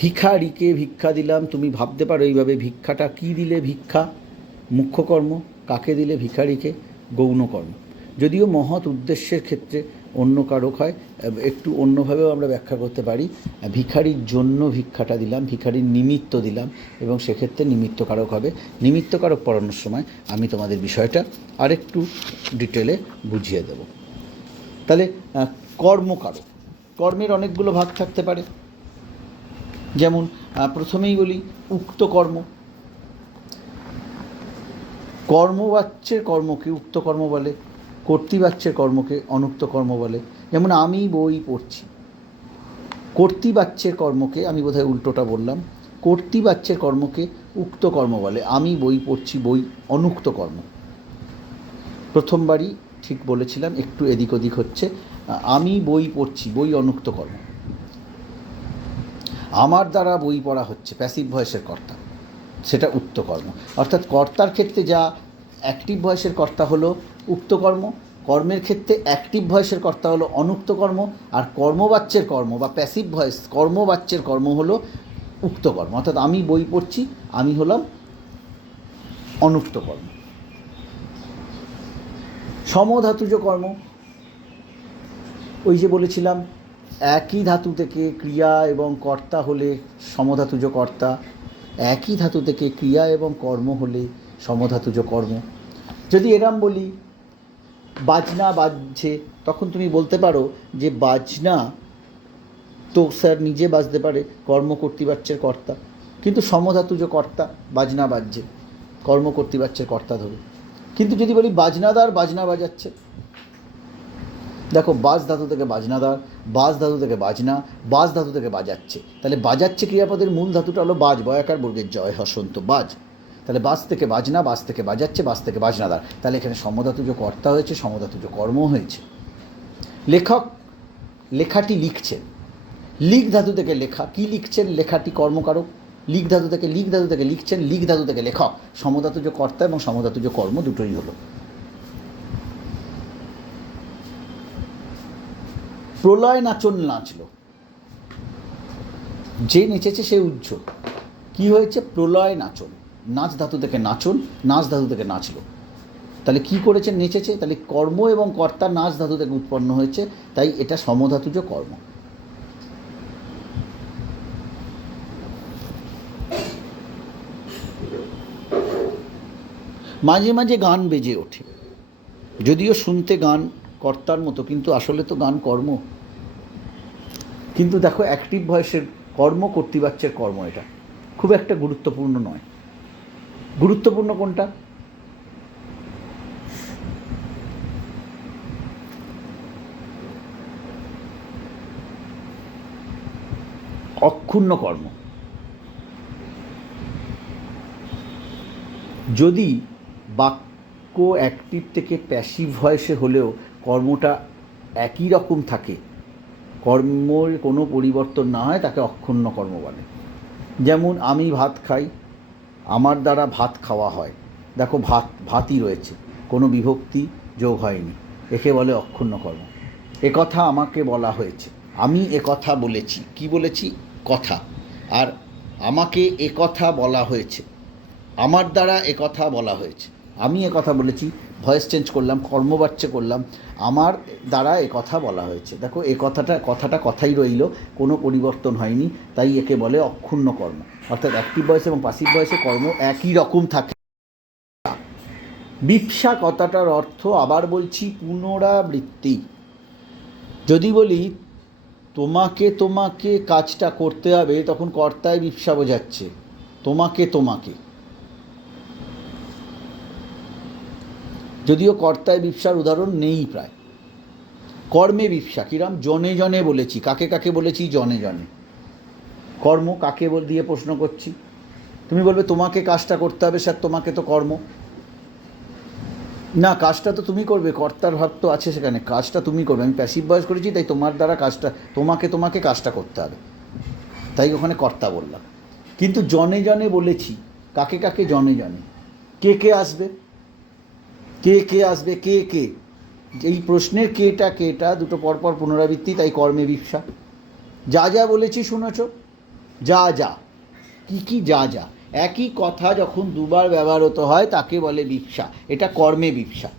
ভিখারিকে ভিক্ষা দিলাম, তুমি ভাবতে পারো এইভাবে, ভিক্ষাটা কি দিলে? ভিক্ষা মুখ্য কর্ম, কাকে দিলে? ভিখারিকে, গৌণ কর্ম। যদিও মহৎ উদ্দেশ্যের ক্ষেত্রে অন্য কারক হয়, একটু অন্যভাবেও আমরা ব্যাখ্যা করতে পারি। ভিখারির জন্য ভিক্ষাটা দিলাম, ভিখারির নিমিত্ত দিলাম, এবং সেক্ষেত্রে নিমিত্ত কারক হবে। নিমিত্ত কারক পড়ানোর সময় আমি তোমাদের বিষয়টা আরেকটু ডিটেলে বুঝিয়ে দেব। তাহলে কর্মকারক, কর্মের অনেকগুলো ভাগ থাকতে পারে। যেমন প্রথমেই বলি উক্ত কর্ম। কর্মবাচ্যের কর্মকে উক্ত কর্ম বলে, কর্তৃবাচ্যের কর্মকে অনুক্ত কর্ম বলে। যেমন আমি বই পড়ছি, কর্তৃবাচ্যের কর্মকে, আমি বোধহয় উল্টোটা বললাম, কর্তৃবাচ্যের কর্মকে উক্ত কর্ম বলে, আমি বই পড়ছি, বই অনুক্ত কর্ম। প্রথমবারই ঠিক বলেছিলাম, একটু এদিক ওদিক হচ্ছে। আমি বই পড়ছি, বই অনুক্ত কর্ম। আমার দ্বারা বই পড়া হচ্ছে, প্যাসিভ ভয়েসের কর্তা, সেটা উক্ত কর্ম। অর্থাৎ কর্তার ক্ষেত্রে যা অ্যাক্টিভ ভয়েসের কর্তা হলো উক্ত কর্ম, কর্মের ক্ষেত্রে অ্যাক্টিভ ভয়েসের কর্তা হলো অনুক্ত কর্ম, আর কর্মবাচ্যের কর্ম বা প্যাসিভ ভয়েস কর্মবাচ্যের কর্ম হলো উক্ত কর্ম। অর্থাৎ আমি বই পড়ছি, আমি হলাম অনুক্ত কর্ম। সমধাতুজ কর্ম, ওই যে বলেছিলাম একই ধাতু থেকে ক্রিয়া এবং কর্তা হলে সমধাতুজ কর্তা, একই ধাতু থেকে ক্রিয়া এবং কর্ম হলে সমধাতুজ কর্ম। যদি এরম বলি বাজনা বাজছে, তখন তুমি বলতে পারো যে বাজনা তো স্যার নিজে বাজতে পারে, কর্ম কর্তৃবাচ্যের কর্তা, কিন্তু সমধাতুজ কর্তা, বাজনা বাজছে, কর্ম কর্তৃবাচ্যের কর্তা ধরে। কিন্তু যদি বলি বাজনাদার বাজনা বাজাচ্ছে, দেখো বাজ ধাতু থেকে বাজনাদার, বাজ ধাতু থেকে বাজনা, বাজ ধাতু থেকে বাজাচ্ছে, তাহলে বাজাচ্ছে ক্রিয়াপদের মূল ধাতুটা হলো বাজ, বয়াকার বর্গের জয় হসন্ত বাজ। তাহলে বাজ থেকে বাজনা, বাজ থেকে বাজাচ্ছে, বাজ থেকে বাজনাদার, তাহলে এখানে সমধাতুজ কর্তা হয়েছে, সমধাতুজ কর্ম হয়েছে। লেখক লেখাটি লিখছেন, লিখ ধাতু থেকে লেখা, কি লিখছেন? লেখাটি কর্মকারক। লিখ ধাতু থেকে লিখছেন, লিখ ধাতু থেকে লেখক, সমধাতুজ কর্তা এবং সমধাতুজ কর্ম দুটোই হলো। প্রলয় নাচন নাচল, যে নেচেছে সে উজ্জ্বল, কি হয়েছে? প্রলয় নাচন, নাচ ধাতু থেকে নাচন, নাচ ধাতু থেকে নাচল, তাহলে কি করেছে? নেচেছে। তাহলে কর্ম এবং কর্তা নাচ ধাতু থেকে উৎপন্ন হয়েছে, তাই এটা সমধাতুজ কর্ম। মাঝে মাঝে গান বেজে ওঠে, যদিও শুনতে গান কর্তার মতো, কিন্তু আসলে তো গান কর্ম। কিন্তু দেখো অ্যাক্টিভ ভয়েসের কর্ম কর্তৃবাচ্যের কর্ম, এটা খুব একটা গুরুত্বপূর্ণ নয়। গুরুত্বপূর্ণ কোনটা? অক্ষুণ্ণ কর্ম। যদি বাক্য অ্যাক্টিভ থেকে প্যাসিভ ভয়েসে হলেও কর্মটা একই রকম থাকে, কর্মের কোনো পরিবর্তন না হয়, তাকে অক্ষুণ্ণ কর্ম বলে। যেমন আমি ভাত খাই, আমার দ্বারা ভাত খাওয়া হয়। দেখো ভাতই রয়েছে, কোনো বিভক্তি যোগ হয়নি, একে বলে অক্ষুণ্ণ কর্ম। একথা আমাকে বলা হয়েছে, আমি একথা বলেছি। কি বলেছি? কথা। আর আমাকে একথা বলা হয়েছে, আমার দ্বারা একথা বলা হয়েছে। আমি একথা বলেছি, ভয়েস চেঞ্জ করলাম, কর্মবাচ্য করলাম, আমার দ্বারা একথা বলা হয়েছে। দেখো কথাটা কথাই রইল, কোনো পরিবর্তন হয়নি, তাই একে বলে অক্ষুণ্ণ কর্ম। অর্থাৎ অ্যাক্টিভ ভয়েস এবং প্যাসিভ ভয়েসে কর্ম একই রকম থাকে। বিপ্সা কথাটার অর্থ, আবার বলছি, পুনরাবৃত্তি। যদি বলি তোমাকে কাজটা করতে হবে, তখন কর্তায় বিপ্সা বোঝাচ্ছে, তোমাকে। যদিও কর্তায় বিপ্সার উদাহরণ নেই প্রায়। কর্মে বিপ্সা কিরম? জনে জনে বলেছি। কাকে বলেছি? জনে জনে। কর্ম কাকে দিয়ে প্রশ্ন করছি? তুমি বলবে তোমাকে কাজটা করতে হবে, স্যার তোমাকে তো কর্ম না, কাজটা তো তুমি করবে, কর্তার ভাব তো আছে সেখানে, কাজটা তুমি করবে। আমি প্যাসিভ ভয়েস করেছি, তাই তোমার দ্বারা কাজটা, তোমাকে কাজটা করতে হবে, তাই ওখানে কর্তা বললাম। কিন্তু জনে জনে বলেছি, কাকে জনে জনে? কে আসবে? কে? এই প্রশ্নের কেটা দুটো পরপর পুনরাবৃত্তি, তাই কর্মে বিপ্সা। যা বলেছি শুনেছ, যা কি যা একই কথা যখন দুবার ব্যবহৃত হয় তাকে বলে বিপ্সা, এটা কর্মে বিপ্সা।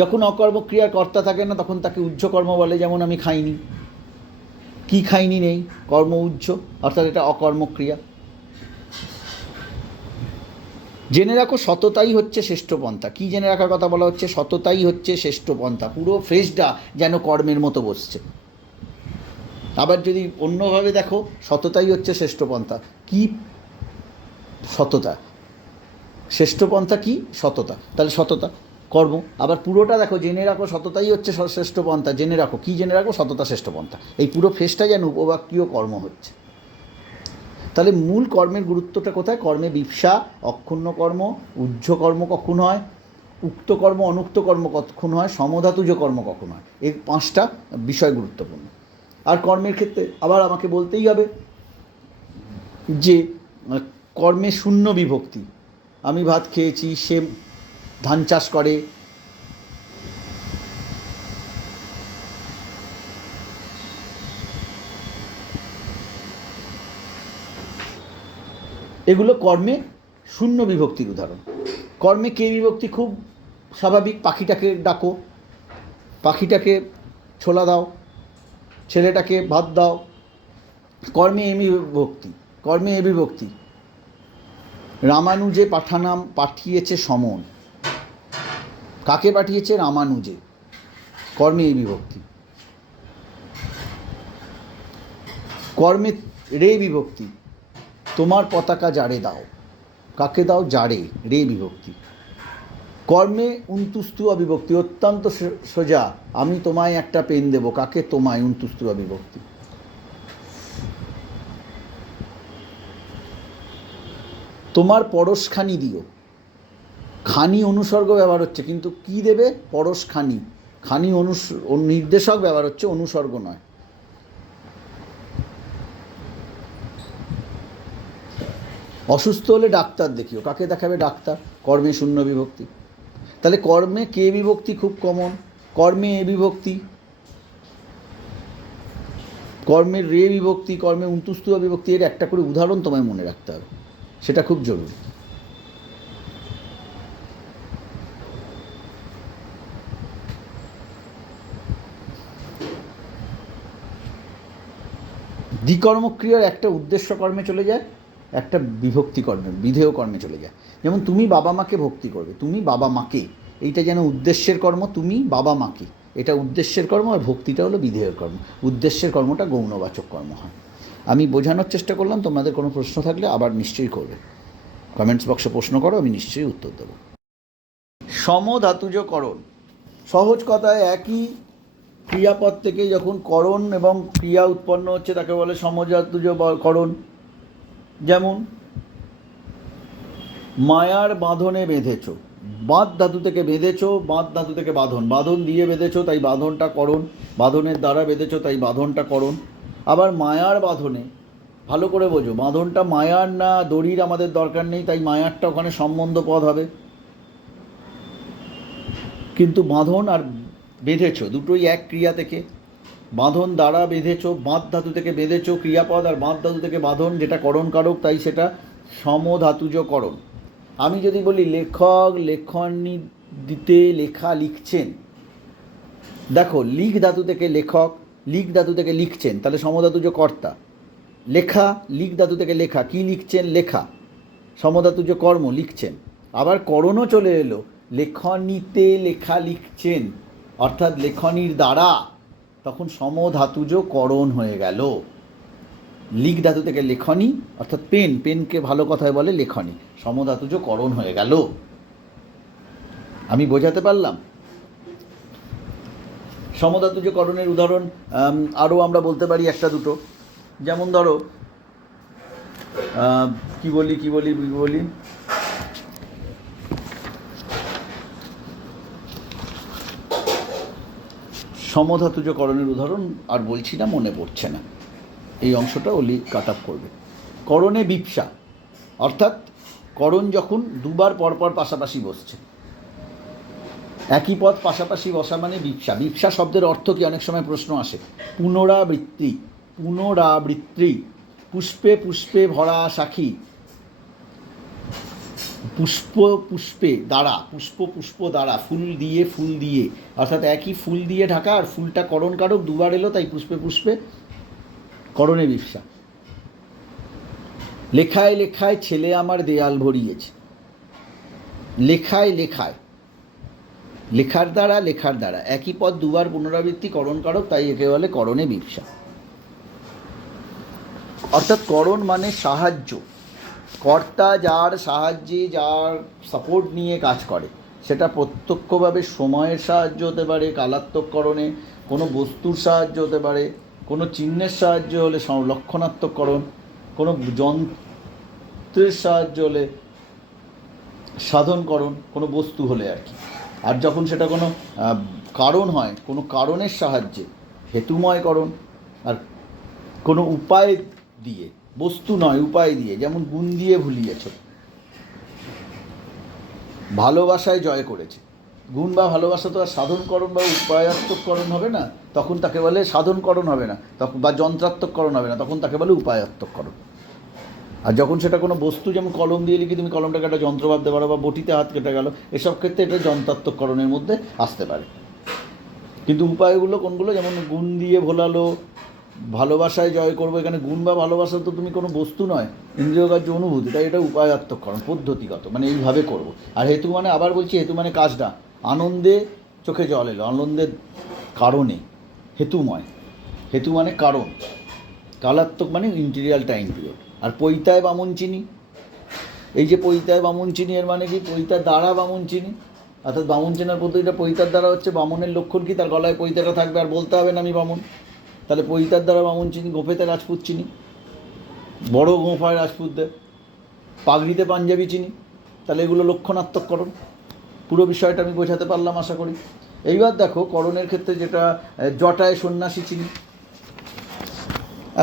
যখন অকর্মক্রিয়ার কর্তা থাকে না, তখন তাকে উহ্যকর্ম বলে। যেমন আমি খাইনি, কি খাইনি নেই, কর্ম উহ্য, অর্থাৎ এটা অকর্মক্রিয়া। জেনে রাখো সততাই হচ্ছে শ্রেষ্ঠ পন্থা। কী জেনে রাখার কথা বলা হচ্ছে? সততাই হচ্ছে শ্রেষ্ঠ পন্থা। পুরো ফ্রেজটা যেন কর্মের মতো বসছে। আবার যদি অন্যভাবে দেখো, সততাই হচ্ছে শ্রেষ্ঠ পন্থা। কি সততা? শ্রেষ্ঠ পন্থা কি? সততা। তাহলে সততা কর্ম। আবার পুরোটা দেখো, জেনে রাখো সততাই হচ্ছে শ্রেষ্ঠ পন্থা। জেনে রাখো, কি জেনে রাখো? সততা শ্রেষ্ঠ পন্থা। এই পুরো ফ্রেজটা যেন উপবাক্যীয় কর্ম হচ্ছে। তাহলে মূল কর্মের গুরুত্বটা কোথায়? কর্মে বিপ্সা, অক্ষুণ্ণ কর্ম, উহ্য কর্ম কখন হয়, উক্ত কর্ম অনুক্ত কর্ম কখন হয়, সমধাতুজ কর্ম কখন হয়, এই 5টা বিষয় গুরুত্বপূর্ণ। আর কর্মের ক্ষেত্রে আবার আমাকে বলতেই হবে যে কর্মে শূন্য বিভক্তি। আমি ভাত খেয়েছি, সে ধান চাষ করে, এগুলো কর্মে শূন্য বিভক্তির উদাহরণ। কর্মে কে বিভক্তি খুব স্বাভাবিক। পাখিটাকে ডাকো, পাখিটাকে ছোলা দাও, ছেলেটাকে ভাত দাও, কর্মে এ বিভক্তি। রামানুজে পাঠিয়েছে সমন, কাকে পাঠিয়েছে? রামানুজে, কর্মে এই বিভক্তি। কর্মে রে বিভক্তি, তোমার পতাকা জারে দাও, কাকে দাও? জারে, রে বিভক্তি। কর্মে উন্তুস্তুয়া বিভক্তি, অত্যন্ত সোজা, আমি তোমায় একটা পেন দেবো, কাকে? তোমায়, উন্তুস্তুয়া বিভক্তি। তোমার পরশখানি দিও, খানি অনুসর্গ ব্যবহার হচ্ছে, কিন্তু কি দেবে? পরশখানি, খানি নির্দেশক ব্যবহার হচ্ছে, অনুসর্গ নয়। অসুস্থ হলে ডাক্তার দেখিও, কাকে দেখাবে? ডাক্তার, কর্মে শূন্য বিভক্তি। তাহলে কর্মে কে বিভক্তি খুব কমন, কর্মে এ বিভক্তি, কর্মের রে বিভক্তি, কর্মে উন্তুস্তুয়া বিভক্তি। এর একটা করে উদাহরণ তোমায় মনে রাখতে হবে, সেটা খুব জরুরি। দ্বিকর্মক্রিয়ার একটা উদ্দেশ্য কর্মে চলে যায়, একটা বিভক্তি কর্মে, বিধেয় কর্মে চলে যায়। যেমন তুমি বাবা মাকে ভক্তি করবে, তুমি বাবা মাকে, এইটা যেন উদ্দেশ্যের কর্ম, তুমি বাবা মাকে, এটা উদ্দেশ্যের কর্ম। আর ভক্তিটা হলো বিধেয়ের কর্ম। উদ্দেশ্যের কর্মটা গৌণবাচক কর্ম হয়। আমি বোঝানোর চেষ্টা করলাম, তোমাদের কোনো প্রশ্ন থাকলে আবার নিশ্চয়ই করবে, কমেন্টস বক্সে প্রশ্ন করো, আমি নিশ্চয়ই উত্তর দেবো। সমধাতুজকরণ, সহজ কথায় একই ক্রিয়াপদ থেকে যখন করণ এবং ক্রিয়া উৎপন্ন হচ্ছে তাকে বলে সমধাতুজকরণ। যেমন মায়ার বাঁধনে বেঁধেছ, বাঁধ ধাতু থেকে বেঁধেছ, বাঁধ ধাতু থেকে বাঁধন, বাঁধন দিয়ে বেঁধেছ তাই বাঁধনটা করণ, বাঁধনের দ্বারা বেঁধেছ তাই বাঁধনটা করণ। আবার মায়ার বাঁধনে ভালো করে বোঝো, বাঁধনটা মায়ার না দড়ির আমাদের দরকার নেই, তাই মায়ারটা ওখানে সম্বন্ধ পদ হবে। কিন্তু বাঁধন আর বেঁধেছো দুটোই এক ক্রিয়া থেকে। বাঁধন দ্বারা বেঁধেছো, বাঁধ ধাতু থেকে বেঁধেছো ক্রিয়াপদ, আর বাঁধ ধাতু থেকে বাঁধন, যেটা করণ কারক, তাই সেটা সমধাতুজ করণ। আমি যদি বলি লেখক লেখনী দিতে লেখা লিখছেন, দেখো লিখ ধাতু থেকে লেখক, লিখ ধাতু থেকে লিখছেন, তাহলে সমধাতুজ কর্তা। লেখা লিখ ধাতু থেকে লেখা, কি লিখছেন? লেখা, সমধাতুজ কর্ম, লিখছেন। আবার করণও চলে এলো, লেখনীতে লেখা লিখছেন, অর্থাৎ লেখনীর দ্বারা, তখন সমধাতুজ করণ হয়ে গেল। লিখ ধাতু থেকে লেখনী, অর্থাৎ পেন, পেনকে ভালো কথায় বলে লেখনী, সমধাতুজ করণ হয়ে গেল। আমি বোঝাতে পারলাম? সমধাতুজ করণের উদাহরণ আরও আমরা বলতে পারি একটা দুটো। যেমন ধরো কি বলি সমধাতুজ করণের উদাহরণ আর বলছি না, মনে পড়ছে না, এই অংশটা ওলি কাট আপ করবে। করণে বিপসা, অর্থাৎ করণ যখন দুবার পরপর পাশাপাশি বসছে, একই পদ পাশাপাশি বসা মানে বিপসা। বিপসা শব্দের অর্থ কি? অনেক সময় প্রশ্ন আসে। পুনরাবৃত্তি, পুনরাবৃত্তি। পুষ্পে পুষ্পে ভরা সাক্ষী, পুষ্প পুষ্পে দ্বারা, পুষ্প দ্বারা, ফুল দিয়ে, অর্থাৎ একই ফুল দিয়ে ঢাকা, আর ফুলটা করণ কারক, দুবার এলো, তাই পুষ্পে পুষ্পে করণে বিপসা। লেখায় লেখায় ছেলে আমার দেয়াল ভরিয়েছে, লেখায় লেখায়, লেখার দ্বারা, একই পদ দুবার পুনরাবৃত্তি, করণ কারক, তাই একে বলে করণে বিপসা। অর্থাৎ করণ মানে সাহায্য, কর্তা যার সাহায্যে, যার সাপোর্ট নিয়ে কাজ করে, সেটা প্রত্যক্ষভাবে সময়ের সাহায্য হতে পারে কালাত্মককরণে, কোনো বস্তুর সাহায্য হতে পারে, কোনো চিহ্নের সাহায্য হলে লক্ষণাত্মককরণ, কোনো যন্ত্রের সাহায্য হলে সাধনকরণ, কোনো বস্তু হলে আর কি। আর যখন সেটা কোনো কারণ হয়, কোনো কারণের সাহায্যে, হেতুময়করণ। আর কোনো উপায় দিয়ে, বস্তু নয় উপায় দিয়ে, যেমন গুণ দিয়ে ভুলিয়েছ, ভালোবাসায় জয় করেছে। গুণ বা ভালোবাসা তো আর সাধনকরণ বা উপায়াত্মককরণ হবে না, তখন তাকে বলে সাধনকরণ হবে না, তখন বা যন্ত্রাত্মককরণ হবে না, তখন তাকে বলে উপায়াত্মককরণ। আর যখন সেটা কোনো বস্তু, যেমন কলম দিয়ে লিখি, তুমি কলমটাকে একটা যন্ত্র ভাবতে পারো, বা বটিতে হাত কেটে গেল, এসব ক্ষেত্রে এটা যন্ত্রাত্মককরণের মধ্যে আসতে পারে। কিন্তু উপায়গুলো কোনগুলো? যেমন গুণ দিয়ে ভোলালো, ভালোবাসায় জয় করবো, এখানে গুণ বা ভালোবাসা তো তুমি কোনো বস্তু নয়, ইন্দ্রিয়গ্রাহ্য অনুভূতি, তাই এটা উপায়াত্মককরণ, পদ্ধতিগত, মানে এইভাবে করবো। আর হেতু মানে, আবার বলছি, হেতু মানে কাজটা, আনন্দে চোখে জল এলো, আনন্দের কারণে, হেতুময়, হেতু মানে কারণ, কালাত্মক মানে ইন্টিরিয়াল টাইম পিরিয়ড। আর পৈতায় বামন চিনি, এই যে পৈতায় বামন চিনি, এর মানে কি? পৈতার দ্বারা বামন চিনি, অর্থাৎ বামন চেনার পদ্ধতিটা পৈতার দ্বারা হচ্ছে। বামনের লক্ষণ কি? তার গলায় পৈতাটা থাকবে, আর বলতে হবে না আমি বামন। তাহলে পৈতার দ্বারা বামন চিনি। গোফেতে রাজপুত চিনি, বড় গোঁফ হয় রাজপুতদের, পাগড়িতে পাঞ্জাবি চিনি, তাহলে এগুলো লক্ষণাত্মককরণ। পুরো বিষয়টা আমি বোঝাতে পারলাম আশা করি। এইবার দেখো করণের ক্ষেত্রে যেটা, জটায় সন্ন্যাসী চিনি।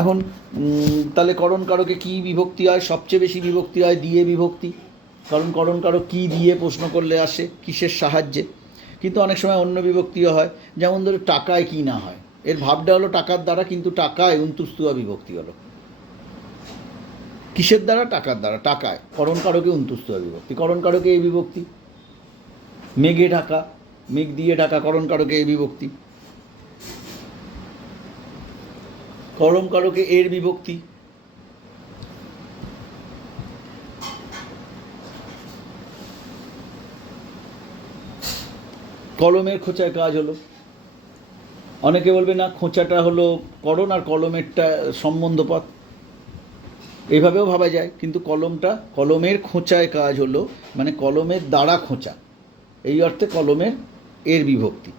এখন তাহলে করণ কারকে কী বিভক্তি হয়? সবচেয়ে বেশি বিভক্তি হয় দিয়ে বিভক্তি, কারণ করণ কারক কী দিয়ে প্রশ্ন করলে আসে, কিসের সাহায্যে। কিন্তু অনেক সময় অন্য বিভক্তিও হয়, যেমন ধরো টাকায় কি না হয়, এর ভাবটা হলো টাকার দ্বারা, কিন্তু টাকায় অন্তুস্তুয়া বিভক্তি হলো। কিসের দ্বারা? টাকার দ্বারা, টাকায়, করণ কারকে অন্তুস্তুয়া বিভক্তি, করণ কারকে এই বিভক্তি। মেঘে ঢাকা, মেঘ দিয়ে ঢাকা, করণ কারকে এই বিভক্তি। করণ কারকে এর বিভক্তি। কলমের খোঁচায় কাজ হলো। অনেকে বলবে না, খোঁচাটা হলো করণ আর কলমেরটা সম্বন্ধপদ, এইভাবেও ভাবা যায়। কিন্তু কলমের খোঁচায় কাজ হলো, মানে কলমের দ্বারা খোঁচা, এই অর্থে কলমের এর বিভক্তি।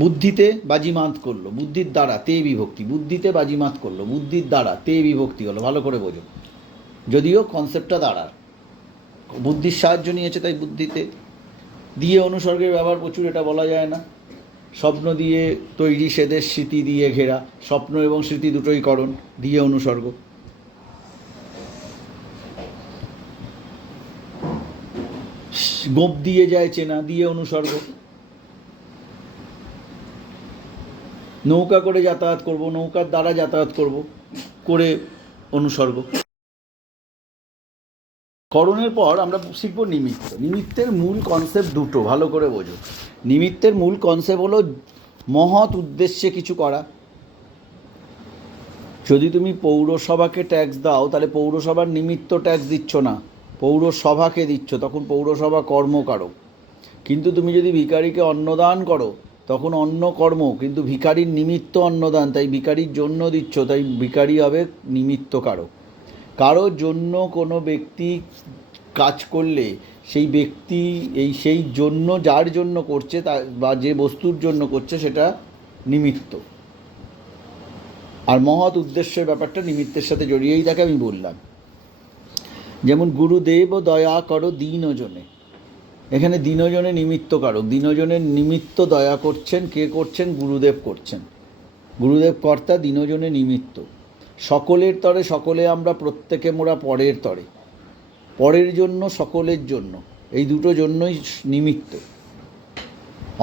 বুদ্ধিতে বাজিমাত করলো, বুদ্ধির দ্বারা, তে বিভক্তি। বুদ্ধিতে বাজিমাত করলো, বুদ্ধির দ্বারা, তে বিভক্তি হলো। ভালো করে বোঝো, যদিও কনসেপ্টটা দাঁড়ার, বুদ্ধির সাহায্য নিয়েছে, তাই বুদ্ধিতে। দিয়ে অনুসর্গের ব্যবহার প্রচুর, এটা বলা যায় না। স্বপ্ন দিয়ে তৈরি সেদের স্মৃতি দিয়ে ঘেরা, স্বপ্ন এবং স্মৃতি দুটোই করণ, দিয়ে অনুসর্গ। গোপ দিয়ে যায় চেনা, দিয়ে অনুসর্গ। নৌকা করে যাতায়াত করব, নৌকার দ্বারা যাতায়াত করব, করে অনুসর্গ। করণের পর আমরা শিখব নিমিত্ত। নিমিত্তের মূল কনসেপ্ট দুটো, ভালো করে বোঝো। নিমিত্তের মূল কনসেপ্ট হলো মহৎ উদ্দেশ্যে কিছু করা। যদি তুমি পৌরসভাকে ট্যাক্স দাও, তাহলে পৌরসভার নিমিত্ত ট্যাক্স দিচ্ছ না, পৌরসভাকে দিচ্ছ, তখন পৌরসভা কর্মকারক। কিন্তু তুমি যদি ভিখারিকে অন্নদান করো, তখন অন্ন কর্ম, কিন্তু ভিখারির নিমিত্ত অন্নদান, তাই ভিখারির জন্য দিচ্ছ, তাই ভিখারি হবে নিমিত্তকারক। কারোর জন্য কোনো ব্যক্তি কাজ করলে সেই ব্যক্তি সেই জন্য, যার জন্য করছে তা বা যে বস্তুর জন্য করছে, সেটা নিমিত্ত। আর মহৎ উদ্দেশ্যের ব্যাপারটা নিমিত্তের সাথে জড়িয়েই থাকে, আমি বললাম। যেমন গুরুদেব দয়া করো দীনজনে, এখানে দীনজনে নিমিত্তকারক। দীনজনের নিমিত্ত দয়া করছেন কে? করছেন গুরুদেব করছেন। গুরুদেব কর্তা, দীনজনে নিমিত্ত। সকলের তরে সকলে আমরা, প্রত্যেকে মোরা পরের তরে, পরের জন্য সকলের জন্য, এই দুটো জন্যই নিমিত্ত।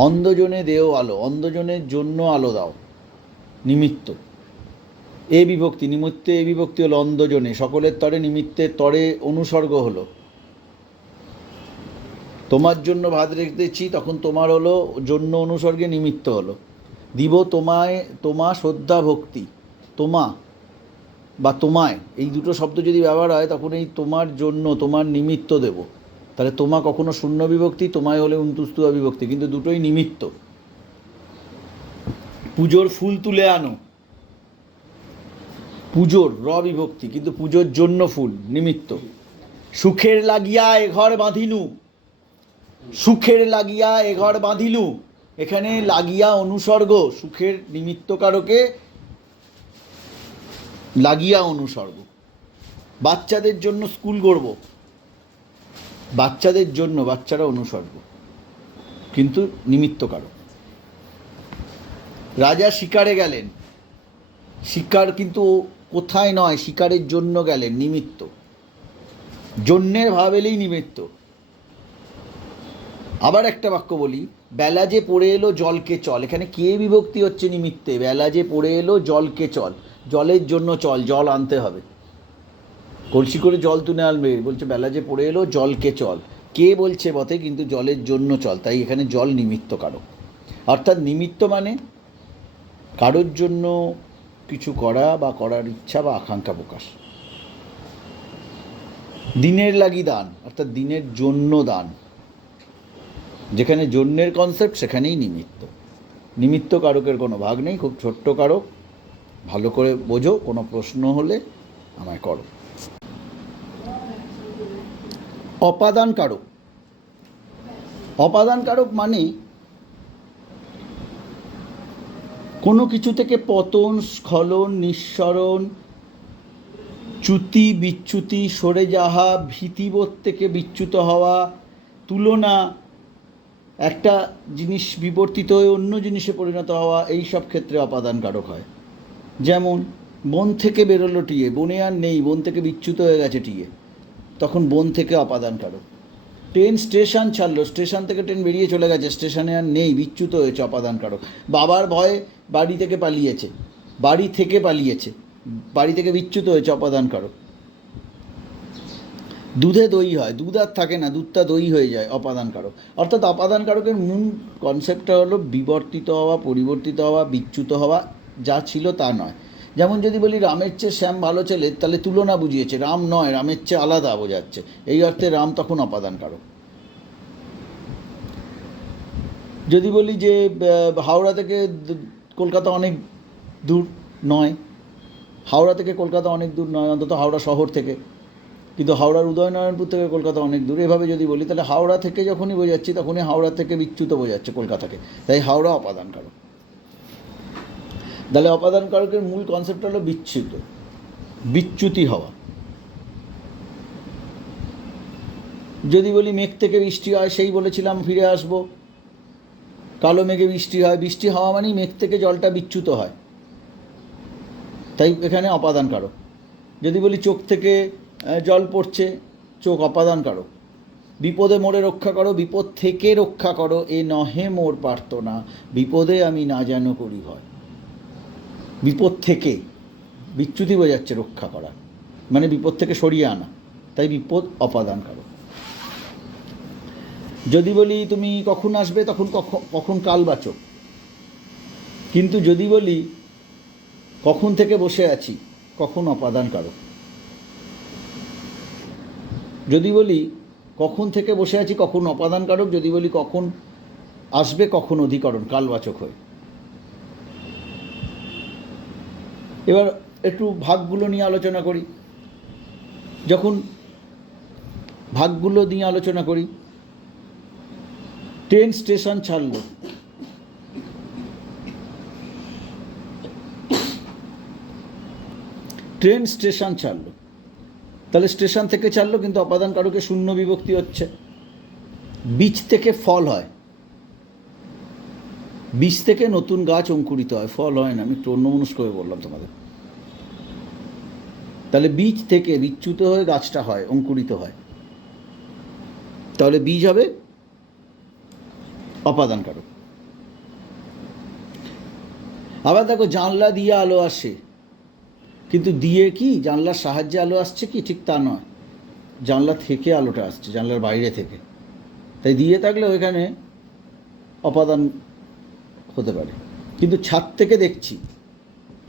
অন্ধজনে দেও আলো, অন্ধজনের জন্য আলো দাও, নিমিত্ত। এ বিভক্তি, নিমিত্তে এ বিভক্তি হলো অন্ধজনে, সকলের তরে, নিমিত্তের তরে অনুসর্গ হলো। তোমার জন্য ভাত রেখেছি, তখন তোমার হলো জন্য অনুসর্গে নিমিত্ত হলো। দিব তোমায়, তোমা শ্রদ্ধা ভক্তি, তোমা বা তোমায়, এই দুটো শব্দ যদি ব্যবহার হয়, তখন এই তোমার জন্য, তোমার নিমিত্ত দেব। তাহলে তোমা কখনো শূন্য বিভক্তি, তোমায় হলে উন্তুস্তুয়া বিভক্তি, কিন্তু দুটোই নিমিত্ত। পুজোর ফুল তুলে আনো, পুজোর র বিভক্তি, কিন্তু পুজোর জন্য ফুল, নিমিত্ত। সুখের লাগিয়া এ ঘর বাঁধিনু, সুখের লাগিয়া এ ঘর বাঁধিলু, এখানে লাগিয়া অনুসর্গ, সুখের নিমিত্তকারকে লাগিয়া অনুসর্গ। বাচ্চাদের জন্য স্কুল গড়ব, বাচ্চাদের জন্য, বাচ্চারা অনুসর্গ, কিন্তু নিমিত্তকারক। রাজা শিকারে গেলেন, শিকার কিন্তু কোথায় নয়, শিকারের জন্য গেলেন, নিমিত্ত। জন্যের ভাব এলেই নিমিত্ত। আবার একটা বাক্য বলি, বেলা যে পড়ে এলো জলকে চল, এখানে কে বিভক্তি হচ্ছে? নিমিত্তে। বেলা যে পড়ে এলো জলকে চল, জলের জন্য চল, জল আনতে হবে, কলসি করে জল তুলে আনবে, বলছে বেলা যে পড়ে এলো জলকে চল। কে বলছে বটে, কিন্তু জলের জন্য চল, তাই এখানে জল নিমিত্ত কারক। অর্থাৎ নিমিত্ত মানে কারোর জন্য কিছু করা বা করার ইচ্ছা বা আকাঙ্ক্ষা প্রকাশ। দিনের লাগি দান, অর্থাৎ দিনের জন্য দান। যেখানে জন্যের কনসেপ্ট, সেখানেই নিমিত্ত। নিমিত্ত কারকের কোনো ভাগ নেই, খুব ছোট্ট কারক, ভালো করে বোঝো। কোনো প্রশ্ন হলে আমায় করো। অপাদান কারক। অপাদান কারক মানে কোনো কিছু থেকে পতন, স্খলন, নিঃসরণ, চ্যুতি, বিচ্যুতি, সরে যাওয়া, ভীতিবোধ থেকে বিচ্যুত হওয়া, তুলনা, একটা জিনিস বিবর্তিত হয়ে অন্য জিনিসে পরিণত হওয়া, এই সব ক্ষেত্রে অপাদান কারক হয়। যেমন বন থেকে বেরোলো টিয়ে, বনে আর নেই, বন থেকে বিচ্যুত হয়ে গেছে টিয়ে, তখন বন থেকে অপাদান কারক। ট্রেন স্টেশন ছাড়লো, স্টেশন থেকে ট্রেন বেরিয়ে চলে গেছে, স্টেশনে আর নেই, বিচ্যুত হয়েছে, অপাদান কারক। বাবার ভয়ে বাড়ি থেকে পালিয়েছে, বাড়ি থেকে পালিয়েছে, বাড়ি থেকে বিচ্যুত হয়েছে, অপাদান কারক। দুধে দই হয়, দুধ আর থাকে না, দুধটা দই হয়ে যায়, অপাদান কারক। অর্থাৎ অপাদান কারকের মূল কনসেপ্টটা হলো বিবর্তিত হওয়া, পরিবর্তিত হওয়া, বিচ্যুত হওয়া, যা ছিল তা নয়। যেমন যদি বলি রামের চেয়ে শ্যাম ভালো ছেলে, তাহলে তুলনা বুঝিয়েছে, রাম নয়, রামের চেয়ে আলাদা বোঝাচ্ছে, এই অর্থে রাম তখন অপাদান কারক। যদি বলি যে হাওড়া থেকে কলকাতা অনেক দূর নয়, হাওড়া থেকে কলকাতা অনেক দূর নয়, অন্তত হাওড়া শহর থেকে, কিন্তু হাওড়ার উদয়নারায়ণপুর থেকে কলকাতা অনেক দূর, এভাবে যদি বলি, তাহলে হাওড়া থেকে যখনই বোঝাচ্ছি, তখনই হাওড়া থেকে বিচ্যুত বোঝাচ্ছে কলকাতাকে, তাই হাওড়া অপাদান কারক। তাহলে অপাদান কারকের মূল কনসেপ্ট হলো বিচ্যুত, বিচ্যুতি হওয়া। যদি বলি মেঘ থেকে বৃষ্টি হয়, সেই বলেছিলাম ফিরে আসবো, কালো মেঘে বৃষ্টি হয়, বৃষ্টি হওয়া মানেই মেঘ থেকে জলটা বিচ্যুত হয়, তাই এখানে অপাদান কারক। যদি বলি চোখ থেকে জল পড়ছে, চোখ অপাদান কারক। বিপদে মোরে রক্ষা করো, বিপদ থেকে রক্ষা করো, এ নহে মোর প্রার্থনা, বিপদে আমি না যেন করি ভয়। বিপদ থেকে, বিচ্যুতি বোঝাচ্ছে রক্ষা করা, মানে বিপদ থেকে সরিয়ে আনা, তাই বিপদ অপাদান কারক। যদি বলি তুমি কখন আসবে, তখন কখন কালবাচক। কিন্তু যদি বলি কখন থেকে বসে আছি, কখন অপাদান কারক। যদি বলি কখন থেকে বসে আছি, কখন অপাদান কারক। যদি বলি কখন আসবে, কখন অধিকরণ, কালবাচক হয়ে। এবার একটু ভাগগুলো নিয়ে আলোচনা করি। যখন ভাগগুলো নিয়ে আলোচনা করি, ট্রেন স্টেশন ছাড়লো, ট্রেন স্টেশন ছাড়লো, তাহলে স্টেশন থেকে ছাড়লো, কিন্তু অপাদান কারকে শূন্য বিভক্তি হচ্ছে। বীজ থেকে ফল হয়, বীজ থেকে নতুন গাছ অঙ্কুরিত হয়, ফল হয় না। আমি একটু অন্যমনস্ক করে বললাম তোমাদের। তাহলে বীজ থেকে বিচ্যুত হয়ে গাছটা হয়, অঙ্কুরিত হয়, তাহলে বীজ হবে অপাদান কারক। আবার দেখো, জানলা দিয়ে আলো আসে, কিন্তু দিয়ে কি জানলার সাহায্যে আলো আসছে কি? ঠিক তা নয়, জানলা থেকে আলোটা আসছে, জানলার বাইরে থেকে। তাই দিয়ে থাকলেও এখানে অপাদান হতে পারে। কিন্তু ছাদ থেকে দেখছি,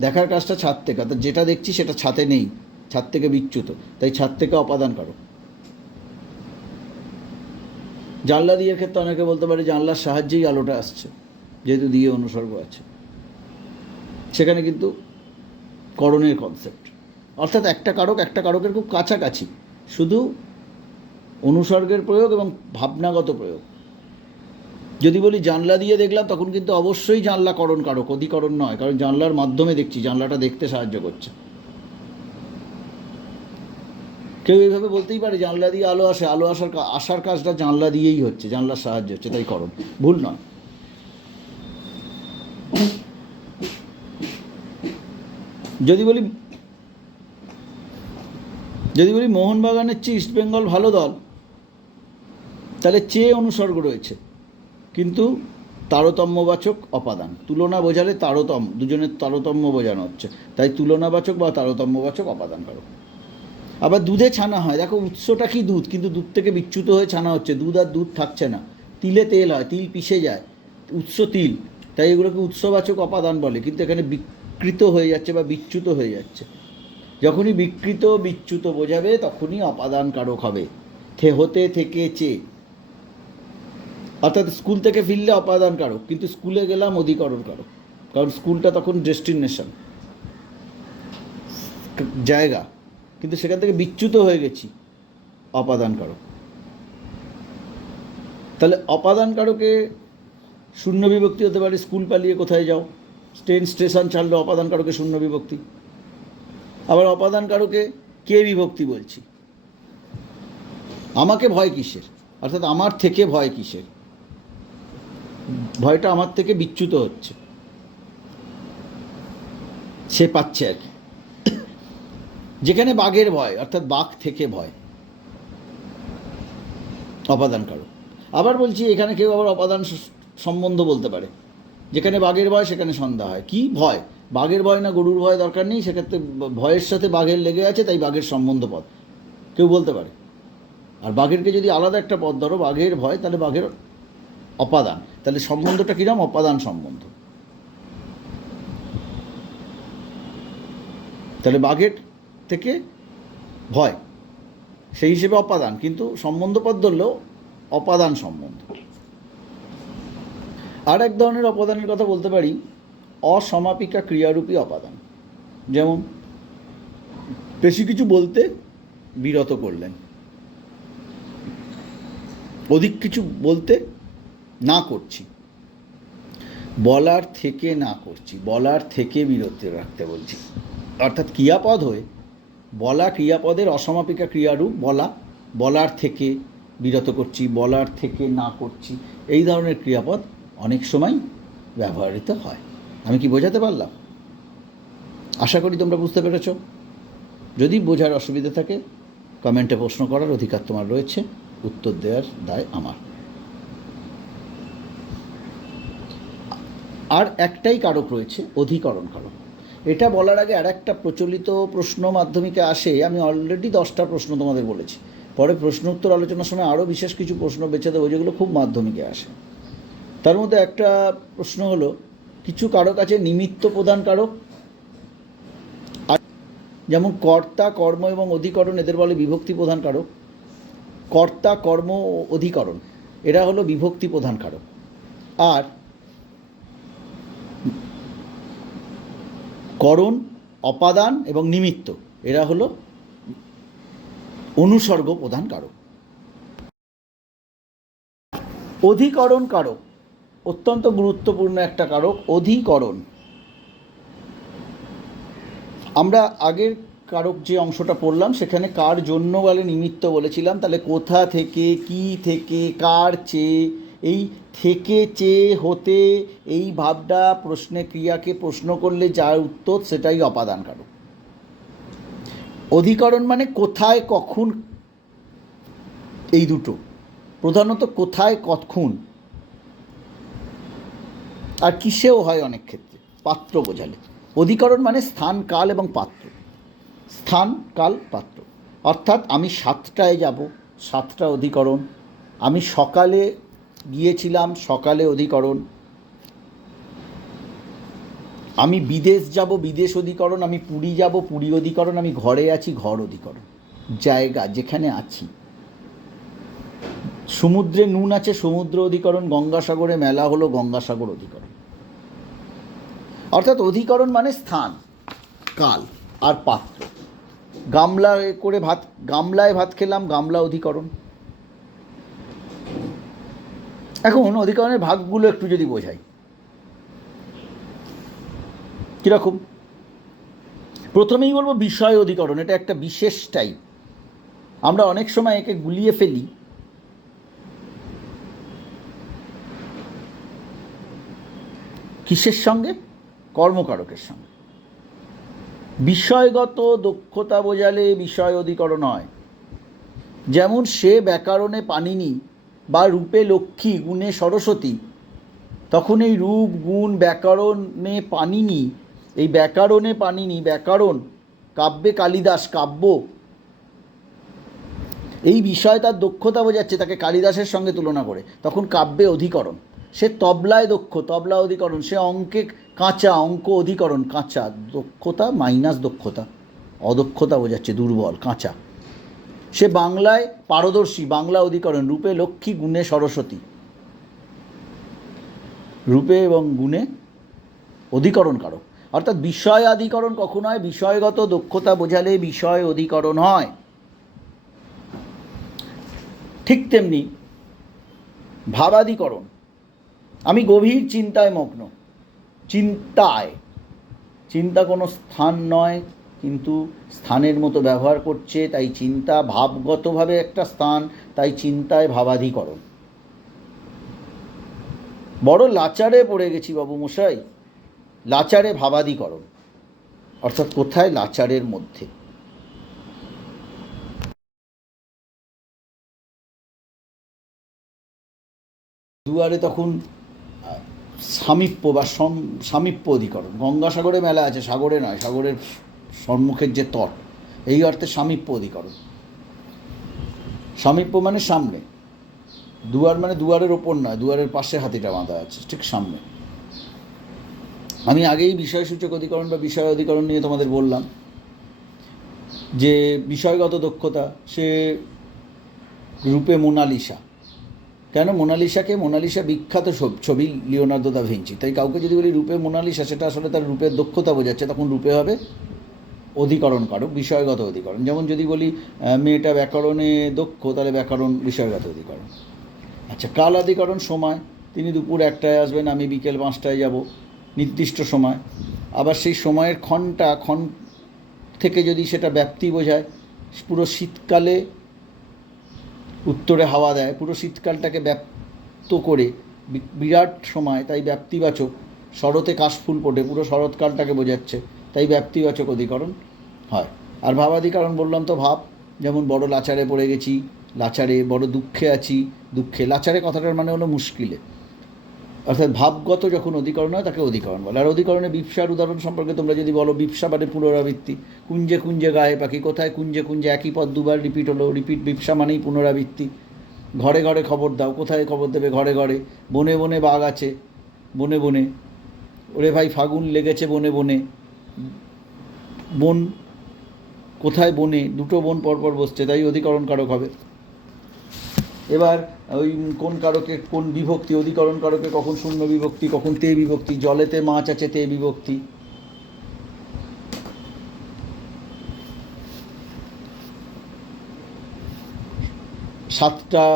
দেখার কাজটা ছাদ থেকে, অর্থাৎ যেটা দেখছি সেটা ছাদে নেই, ছাদ থেকে বিচ্যুত, তাই ছাদ থেকে অপাদান কারক। জানলা দিয়ের ক্ষেত্রে অনেকে বলতে পারে জানলার সাহায্যেই আলোটা আসছে, যেহেতু দিয়ে অনুসর্গ আছে। সেখানে কিন্তু করণের কনসেপ্ট, অর্থাৎ একটা কারক একটা কারকের খুব কাছাকাছি, শুধু অনুসর্গের প্রয়োগ এবং ভাবনাগত প্রয়োগ। যদি বলি জানলা দিয়ে দেখলাম, তখন কিন্তু অবশ্যই জানলা করণ কারক, অধিকরণ নয়, কারণ জানলার মাধ্যমে দেখছি, জানলাটা দেখতে সাহায্য করছে। কেউ এইভাবে বলতেই পারে জানলা দিয়ে আলো আসে, আলো আসার কাজটা জানলা দিয়েই হচ্ছে, জানলার সাহায্য হচ্ছে, তাই করণ। ভুল নয়। যদি বলি মোহনবাগানের চেয়ে ইস্টবেঙ্গল ভালো দল, তাহলে চেয়ে অনুসর্গ রয়েছে, কিন্তু তারতম্যবাচক অপাদান। তুলনা বোঝালে দুজনের তারতম্য বোঝানো হচ্ছে, তাই তুলনাবাচক বা তারতম্যবাচক অপাদান কারক। আবার দুধে ছানা হয়, দেখো উৎসটা কি দুধ, কিন্তু দুধ থেকে বিচ্যুত হয়ে ছানা হচ্ছে, দুধ আর দুধ থাকছে না। তিলে তেল হয়, তিল পিষে যায়, উৎস তিল, তাই এগুলোকে উৎসবাচক অপাদান বলে, কিন্তু এখানে বিকৃত হয়ে যাচ্ছে বা বিচ্যুত হয়ে যাচ্ছে। যখনই বিকৃত বিচ্যুত বোঝাবে, তখনই অপাদান কারক হবে। হতে থেকে চেয়ে, অর্থাৎ স্কুল থেকে ফিরলে অপাদান কারক, কিন্তু স্কুলে গেলাম অধিকরণ কারক, কারণ স্কুলটা তখন ডেস্টিনেশন, জায়গা, কিন্তু সেখান থেকে বিচ্যুত হয়ে গেছি, অপাদান কারক। তাহলে অপাদান কারকে শূন্য বিভক্তি হতে পারে, স্কুল পালিয়ে কোথায় যাও, ট্রেন স্টেশন ছাড়লো, অপাদান কারকে শূন্য বিভক্তি। আবার অপাদান কারকে কে বিভক্তি বলছি, আমাকে ভয় কিসের, অর্থাৎ আমার থেকে ভয় কিসের, ভয়টা আমার থেকে বিচ্যুত হচ্ছে, সে পাচ্ছে আর কি। যেখানে বাঘের ভয়, অর্থাৎ বাঘ থেকে ভয়, অপাদান কারক। আবার বলছি, এখানে কেউ আবার অপাদান সম্বন্ধ বলতে পারে, যেখানে বাঘের ভয় সেখানে সন্ধ্যা হয়। কি ভয়, বাঘের ভয় না গরুর ভয় দরকার নেই, সেক্ষেত্রে ভয়ের সাথে বাঘের লেগে আছে, তাই বাঘের সম্বন্ধ পদ কেউ বলতে পারে। আর বাঘেরকে যদি আলাদা একটা পদ ধরো, বাঘের ভয়, তাহলে বাঘের অপাদান, তাহলে সম্বন্ধটা কিরম, অপাদান সম্বন্ধ। তাহলে বাঘের থেকে ভয়, সেই হিসেবে অপাদান, কিন্তু সম্বন্ধ পদ ধরলেও অপাদান সম্বন্ধ। আর এক ধরনের অপাদানের কথা বলতে পারি, অসমাপিকা ক্রিয়ারূপী অপাদান। যেমন বেশি কিছু বলতে বিরত করলেন, অধিক কিছু বলতে না করছি, বলার থেকে না করছি, বলার থেকে বিরত রাখতে বলছি, অর্থাৎ ক্রিয়াপদ হয়ে বলা, ক্রিয়াপদের অসমাপিকা ক্রিয়ারূপ বলা, বলার থেকে বিরত করছি, বলার থেকে না করছি, এই ধরনের ক্রিয়াপদ অনেক সময় ব্যবহৃত হয়। আমি কি বোঝাতে পারলাম? আশা করি তোমরা বুঝতে পেরেছ। যদি বোঝার অসুবিধা থাকে কমেন্টে প্রশ্ন করার অধিকার তোমার রয়েছে, উত্তর দেওয়ার দায় আমার। আর একটাই কারক রয়েছে, অধিকরণ কারক। এটা বলার আগে আর একটা প্রচলিত প্রশ্ন মাধ্যমিকে আসে, আমি অলরেডি 10টা প্রশ্ন তোমাদের বলেছি, পরে প্রশ্ন উত্তর আলোচনার সময় আরও বিশেষ কিছু প্রশ্ন বেছে দেবো যেগুলো খুব মাধ্যমিকে আসে। তার মধ্যে একটা প্রশ্ন হলো, কিছু কারক আছে নিমিত্ত প্রধান কারক, আর যেমন কর্তা, কর্ম এবং অধিকরণ, এদের বলে বিভক্তি প্রধান কারক। কর্তা, কর্ম ও অধিকরণ এরা হলো বিভক্তি প্রধান কারক। আর করণ, অপাদান এবং নিমিত্ত এরা হলো অনুসর্গ প্রধান কারক। অধিকরণ কারক অত্যন্ত গুরুত্বপূর্ণ একটা কারক। অধিকরণ, আমরা আগের কারক যে অংশটা পড়লাম সেখানে কার জন্য বলে নিমিত্ত বলেছিলাম, তাহলে কোথা থেকে, কি থেকে, কার চেয়ে, এই থেকে, চেয়ে, হতে, এই ভাবটা প্রশ্নে ক্রিয়াকে প্রশ্ন করলে যার উত্তর সেটাই অপাদান কারক। অধিকরণ মানে কোথায়, কখন, এই দুটো, প্রধানত কোথায়, কখন, আর কিসেও হয় অনেক ক্ষেত্রে, পাত্র বোঝালে। অধিকরণ মানে স্থান, কাল এবং পাত্র। স্থান, কাল, পাত্র। অর্থাৎ আমি 7টায় যাব, 7টা অধিকরণ। আমি সকালে গিয়েছিলাম, সকালে অধিকরণ। আমি বিদেশ যাব, বিদেশ অধিকরণ। আমি পুরী যাব, পুরী অধিকরণ। আমি ঘরে আছি, ঘর অধিকরণ। জায়গা, যেখানে আছি। সমুদ্রে নুন আছে, সমুদ্র অধিকরণ। গঙ্গাসাগরে মেলা হলো, গঙ্গাসাগর অধিকরণ। অর্থাৎ অধিকরণ মানে স্থান, কাল আর পাত্র। গামলায় ভাত খেলাম, গামলা অধিকরণ। এখন অধিকরণের ভাগগুলো একটু যদি বোঝাই, কীরকম? প্রথমেই বলবো বিষয় অধিকরণ। এটা একটা বিশেষ টাইপ। আমরা অনেক সময় একে গুলিয়ে ফেলি কিসের সঙ্গে? কর্মকারকের সঙ্গে। বিষয়গত দক্ষতা বোঝালে বিষয় অধিকরণ হয়। যেমন সে ব্যাকরণে পানিনি বা রূপে লক্ষ্মী, গুণে সরস্বতী, তখন এই রূপ, গুণ, ব্যাকরণে পানিনি, এই ব্যাকরণে পানিনি, ব্যাকরণ, কাব্যে কালিদাস, কাব্য, এই বিষয় তার দক্ষতা বোঝাচ্ছে, তাকে কালিদাসের সঙ্গে তুলনা করে, তখন কাব্যে অধিকরণ। সে তবলায় দক্ষ, তবলা অধিকরণ। সে অঙ্কে কাঁচা, অঙ্ক অধিকরণ, কাঁচা। দক্ষতা মাইনাস দক্ষতা, অদক্ষতা বোঝাচ্ছে, দুর্বল, কাঁচা। সে বাংলায় পারদর্শী, বাংলা অধিকরণ। রূপে লক্ষ্মী, গুণে সরস্বতী, রূপে এবং গুণে অধিকরণ কারক। অর্থাৎ বিষয় অধিকরণ কখন হয়? বিষয়গত দক্ষতা বোঝালে বিষয় অধিকরণ হয়। ঠিক তেমনি ভাবাধিকরণ। আমি গভীর চিন্তায় মগ্ন। চিন্তায়, চিন্তা কোনো স্থান নয়, কিন্তু স্থানের মতো ব্যবহার করছে, তাই চিন্তা ভাবগতভাবে একটা স্থান, তাই চিন্তায় ভাবাধিকরণ। বড় লাচারে পড়ে গেছি বাবু মশাই, লাচারে ভাবাধিকরণ। অর্থাৎ কোথায়? লাচারের মধ্যে। দুয়ারে তখন সামীপ্য বা সামীপ্য অধিকরণ। গঙ্গাসাগরে মেলা আছে, সাগরে নয়, সাগরের সম্মুখের যে তট, এই অর্থে সামীপ্য অধিকরণ। সামীপ্য মানে সামনে, দুয়ার মানে দুয়ারের ওপর নয়, দুয়ারের পাশে হাতিটা বাঁধা আছে, ঠিক সামনে। আমি আগেই বিষয়সূচক অধিকরণ বা বিষয় অধিকরণ নিয়ে তোমাদের বললাম যে বিষয়গত দক্ষতা, সে রূপে মোনালিসা। কেন মোনালিসাকে? মোনালিসা বিখ্যাত ছবি লিওনার্দো দা ভিঞ্চি। তাই কাউকে যদি বলি রূপে মোনালিসা, সেটা আসলে তার রূপের দক্ষতা বোঝাচ্ছে, তখন রূপে হবে অধিকরণ কারক, বিষয়গত অধিকরণ। যেমন যদি বলি মেয়েটা ব্যাকরণে দক্ষ, তাহলে ব্যাকরণ বিষয়গত অধিকরণ। আচ্ছা, কাল অধিকরণ সময়। তিনি দুপুর 1টায় আসবেন, আমি বিকেল 5টায় যাব, নির্দিষ্ট সময়। আবার সেই সময়ের ক্ষণ থেকে যদি সেটা ব্যাপ্তি বোঝায়, পুরো শীতকালে উত্তরে হাওয়া দেয়, পুরো শীতকালটাকে ব্যক্ত করে বিরাট সময়, তাই ব্যাপ্তিবাচক। শরতে কাশফুল ফোটে, পুরো শরৎকালটাকে বোঝাচ্ছে, তাই ব্যাপ্তিবাচক অধিকরণ হয়। আর ভাবাধিকরণ বললাম তো ভাব, যেমন বড় লাচারে পড়ে গেছি, লাচারে, বড় দুঃখে আছি, দুঃখে। লাচারে কথাটার মানে হলো মুশকিলে, অর্থাৎ ভাবগত যখন অধিকরণ হয় তাকে অধিকরণ বলে। আর অধিকরণে বিপসার উদাহরণ সম্পর্কে তোমরা যদি বলো, বিপসা মানে পুনরাবৃত্তি। কুঞ্জে কুঞ্জে গায়ে পাখি, কোথায় কুঞ্জে কুঞ্জে একই পদ দুবার রিপিট হলো, রিপিট। বিপসা মানেই পুনরাবৃত্তি। ঘরে ঘরে খবর দাও, কোথায় খবর দেবে? ঘরে ঘরে। বনে বনে বাঘ আছে, বনে বনে। ওরে ভাই ফাগুন লেগেছে বনে বনে। বন, কোথায়? বনে। দুটো বন পরপর বসছে, তাই অধিকরণ কারক হবে। এবার ওই কোন কারকে কোন বিভক্তি, অধিকরণ কারকে কখন শূন্য বিভক্তি, কখন তে বিভক্তি। জলেতে মাছ আছে, তে বিভক্তি। সাতটা,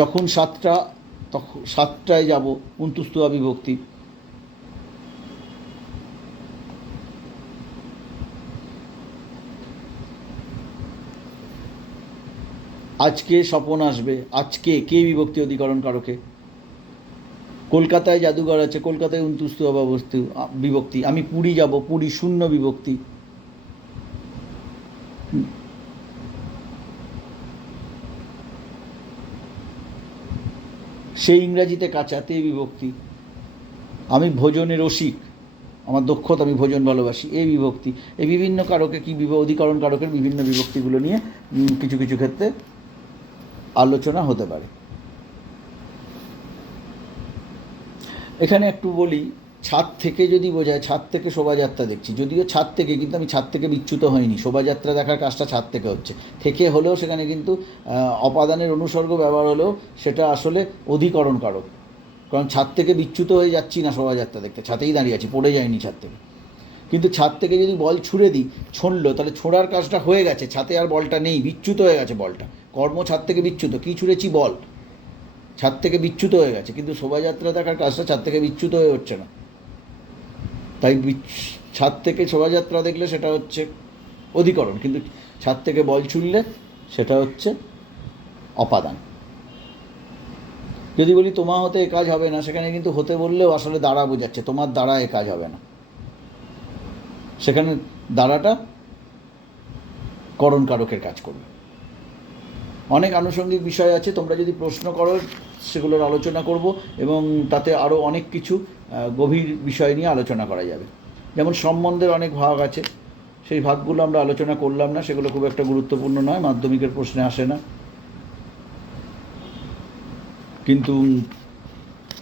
যখন সাতটা, তখন সাতটায় যাব, অন্তুস্তুয়া বিভক্তি। আজকে স্বপন আসবে, আজকে, কে বিভক্তি অধিকরণ কারকে। কলকাতায় জাদুঘর আছে, কলকাতায় অন্তুস্তুয়া বিভক্তি। আমি পুরী যাব, পুরী শূন্য বিভক্তি। সে ইংরাজিতে কাঁচা, তে বিভক্তি। আমি ভোজনে রসিক, আমার দক্ষতা, আমি ভোজন ভালোবাসি, এই বিভক্তি। এই বিভিন্ন কারকে কি অধিকরণ কারকের বিভিন্ন বিভক্তিগুলো নিয়ে কিছু কিছু ক্ষেত্রে আলোচনা হতে পারে। এখানে একটু বলি, ছাদ থেকে যদি বোঝায়, ছাদ থেকে শোভাযাত্রা দেখছি, যদিও ছাদ থেকে, কিন্তু আমি ছাদ থেকে বিচ্যুত হইনি। শোভাযাত্রা দেখার কাজটা ছাদ থেকে হচ্ছে, থেকে হলেও সেখানে কিন্তু অপাদানের অনুসর্গ ব্যবহার হলেও সেটা আসলে অধিকরণ কারক। কারণ ছাদ থেকে বিচ্যুত হয়ে যাচ্ছি না শোভাযাত্রা দেখতে, ছাদেই দাঁড়িয়ে আছি, পড়ে যায়নি ছাদ থেকে। কিন্তু ছাদ থেকে যদি বল ছুঁড়ে দিই, ছুঁড়লো, তাহলে ছোঁড়ার কাজটা হয়ে গেছে, ছাদে আর বলটা নেই, বিচ্যুত হয়ে গেছে বলটা। কর্ম ছাদ থেকে বিচ্যুত, কী ছুঁড়েছি? বল। ছাদ থেকে বিচ্যুত হয়ে গেছে, কিন্তু শোভাযাত্রা দেখার কাজটা ছাদ থেকে বিচ্যুত হয়ে হচ্ছে না। তাই ছাদ থেকে শোভাযাত্রা দেখলে সেটা হচ্ছে অধিকরণ, কিন্তু ছাদ থেকে বল ছুঁড়লে সেটা হচ্ছে অপাদান। যদি বলি তোমা হতে এ কাজ হবে না, সেখানে কিন্তু হতে বললেও আসলে দ্বারা বোঝাচ্ছে, তোমার দ্বারা এ কাজ হবে না। সেখানে দ্বারাটা করণ কারকের কাজ করবে। অনেক আনুষঙ্গিক বিষয় আছে, তোমরা যদি প্রশ্ন করো সেগুলোর আলোচনা করব, এবং তাতে আরও অনেক কিছু গভীর বিষয় নিয়ে আলোচনা করা যাবে। যেমন সম্বন্ধের অনেক ভাগ আছে, সেই ভাগগুলো আমরা আলোচনা করলাম না, সেগুলো খুব একটা গুরুত্বপূর্ণ নয়, মাধ্যমিকের প্রশ্নে আসে না। কিন্তু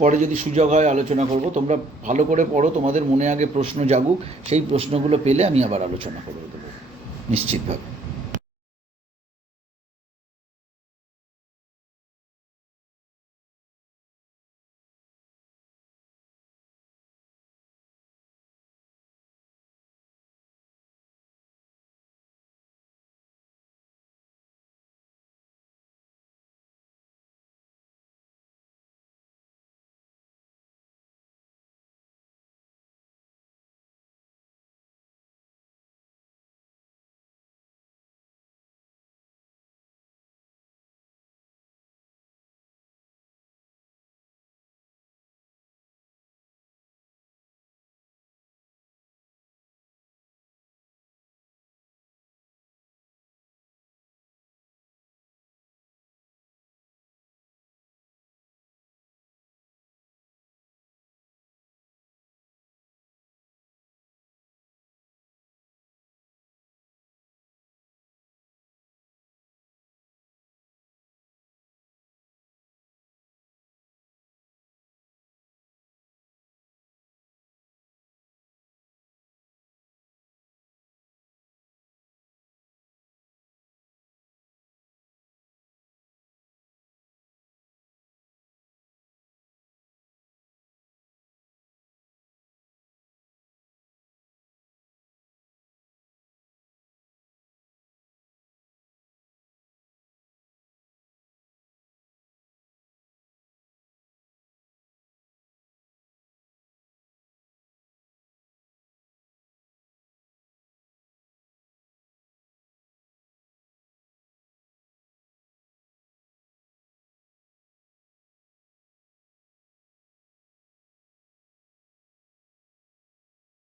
পরে যদি সুযোগ হয় আলোচনা করব। তোমরা ভালো করে পড়ো, তোমাদের মনে আগে প্রশ্ন জাগুক, সেই প্রশ্নগুলো পেলে আমি আবার আলোচনা করে দেবো নিশ্চিতভাবে।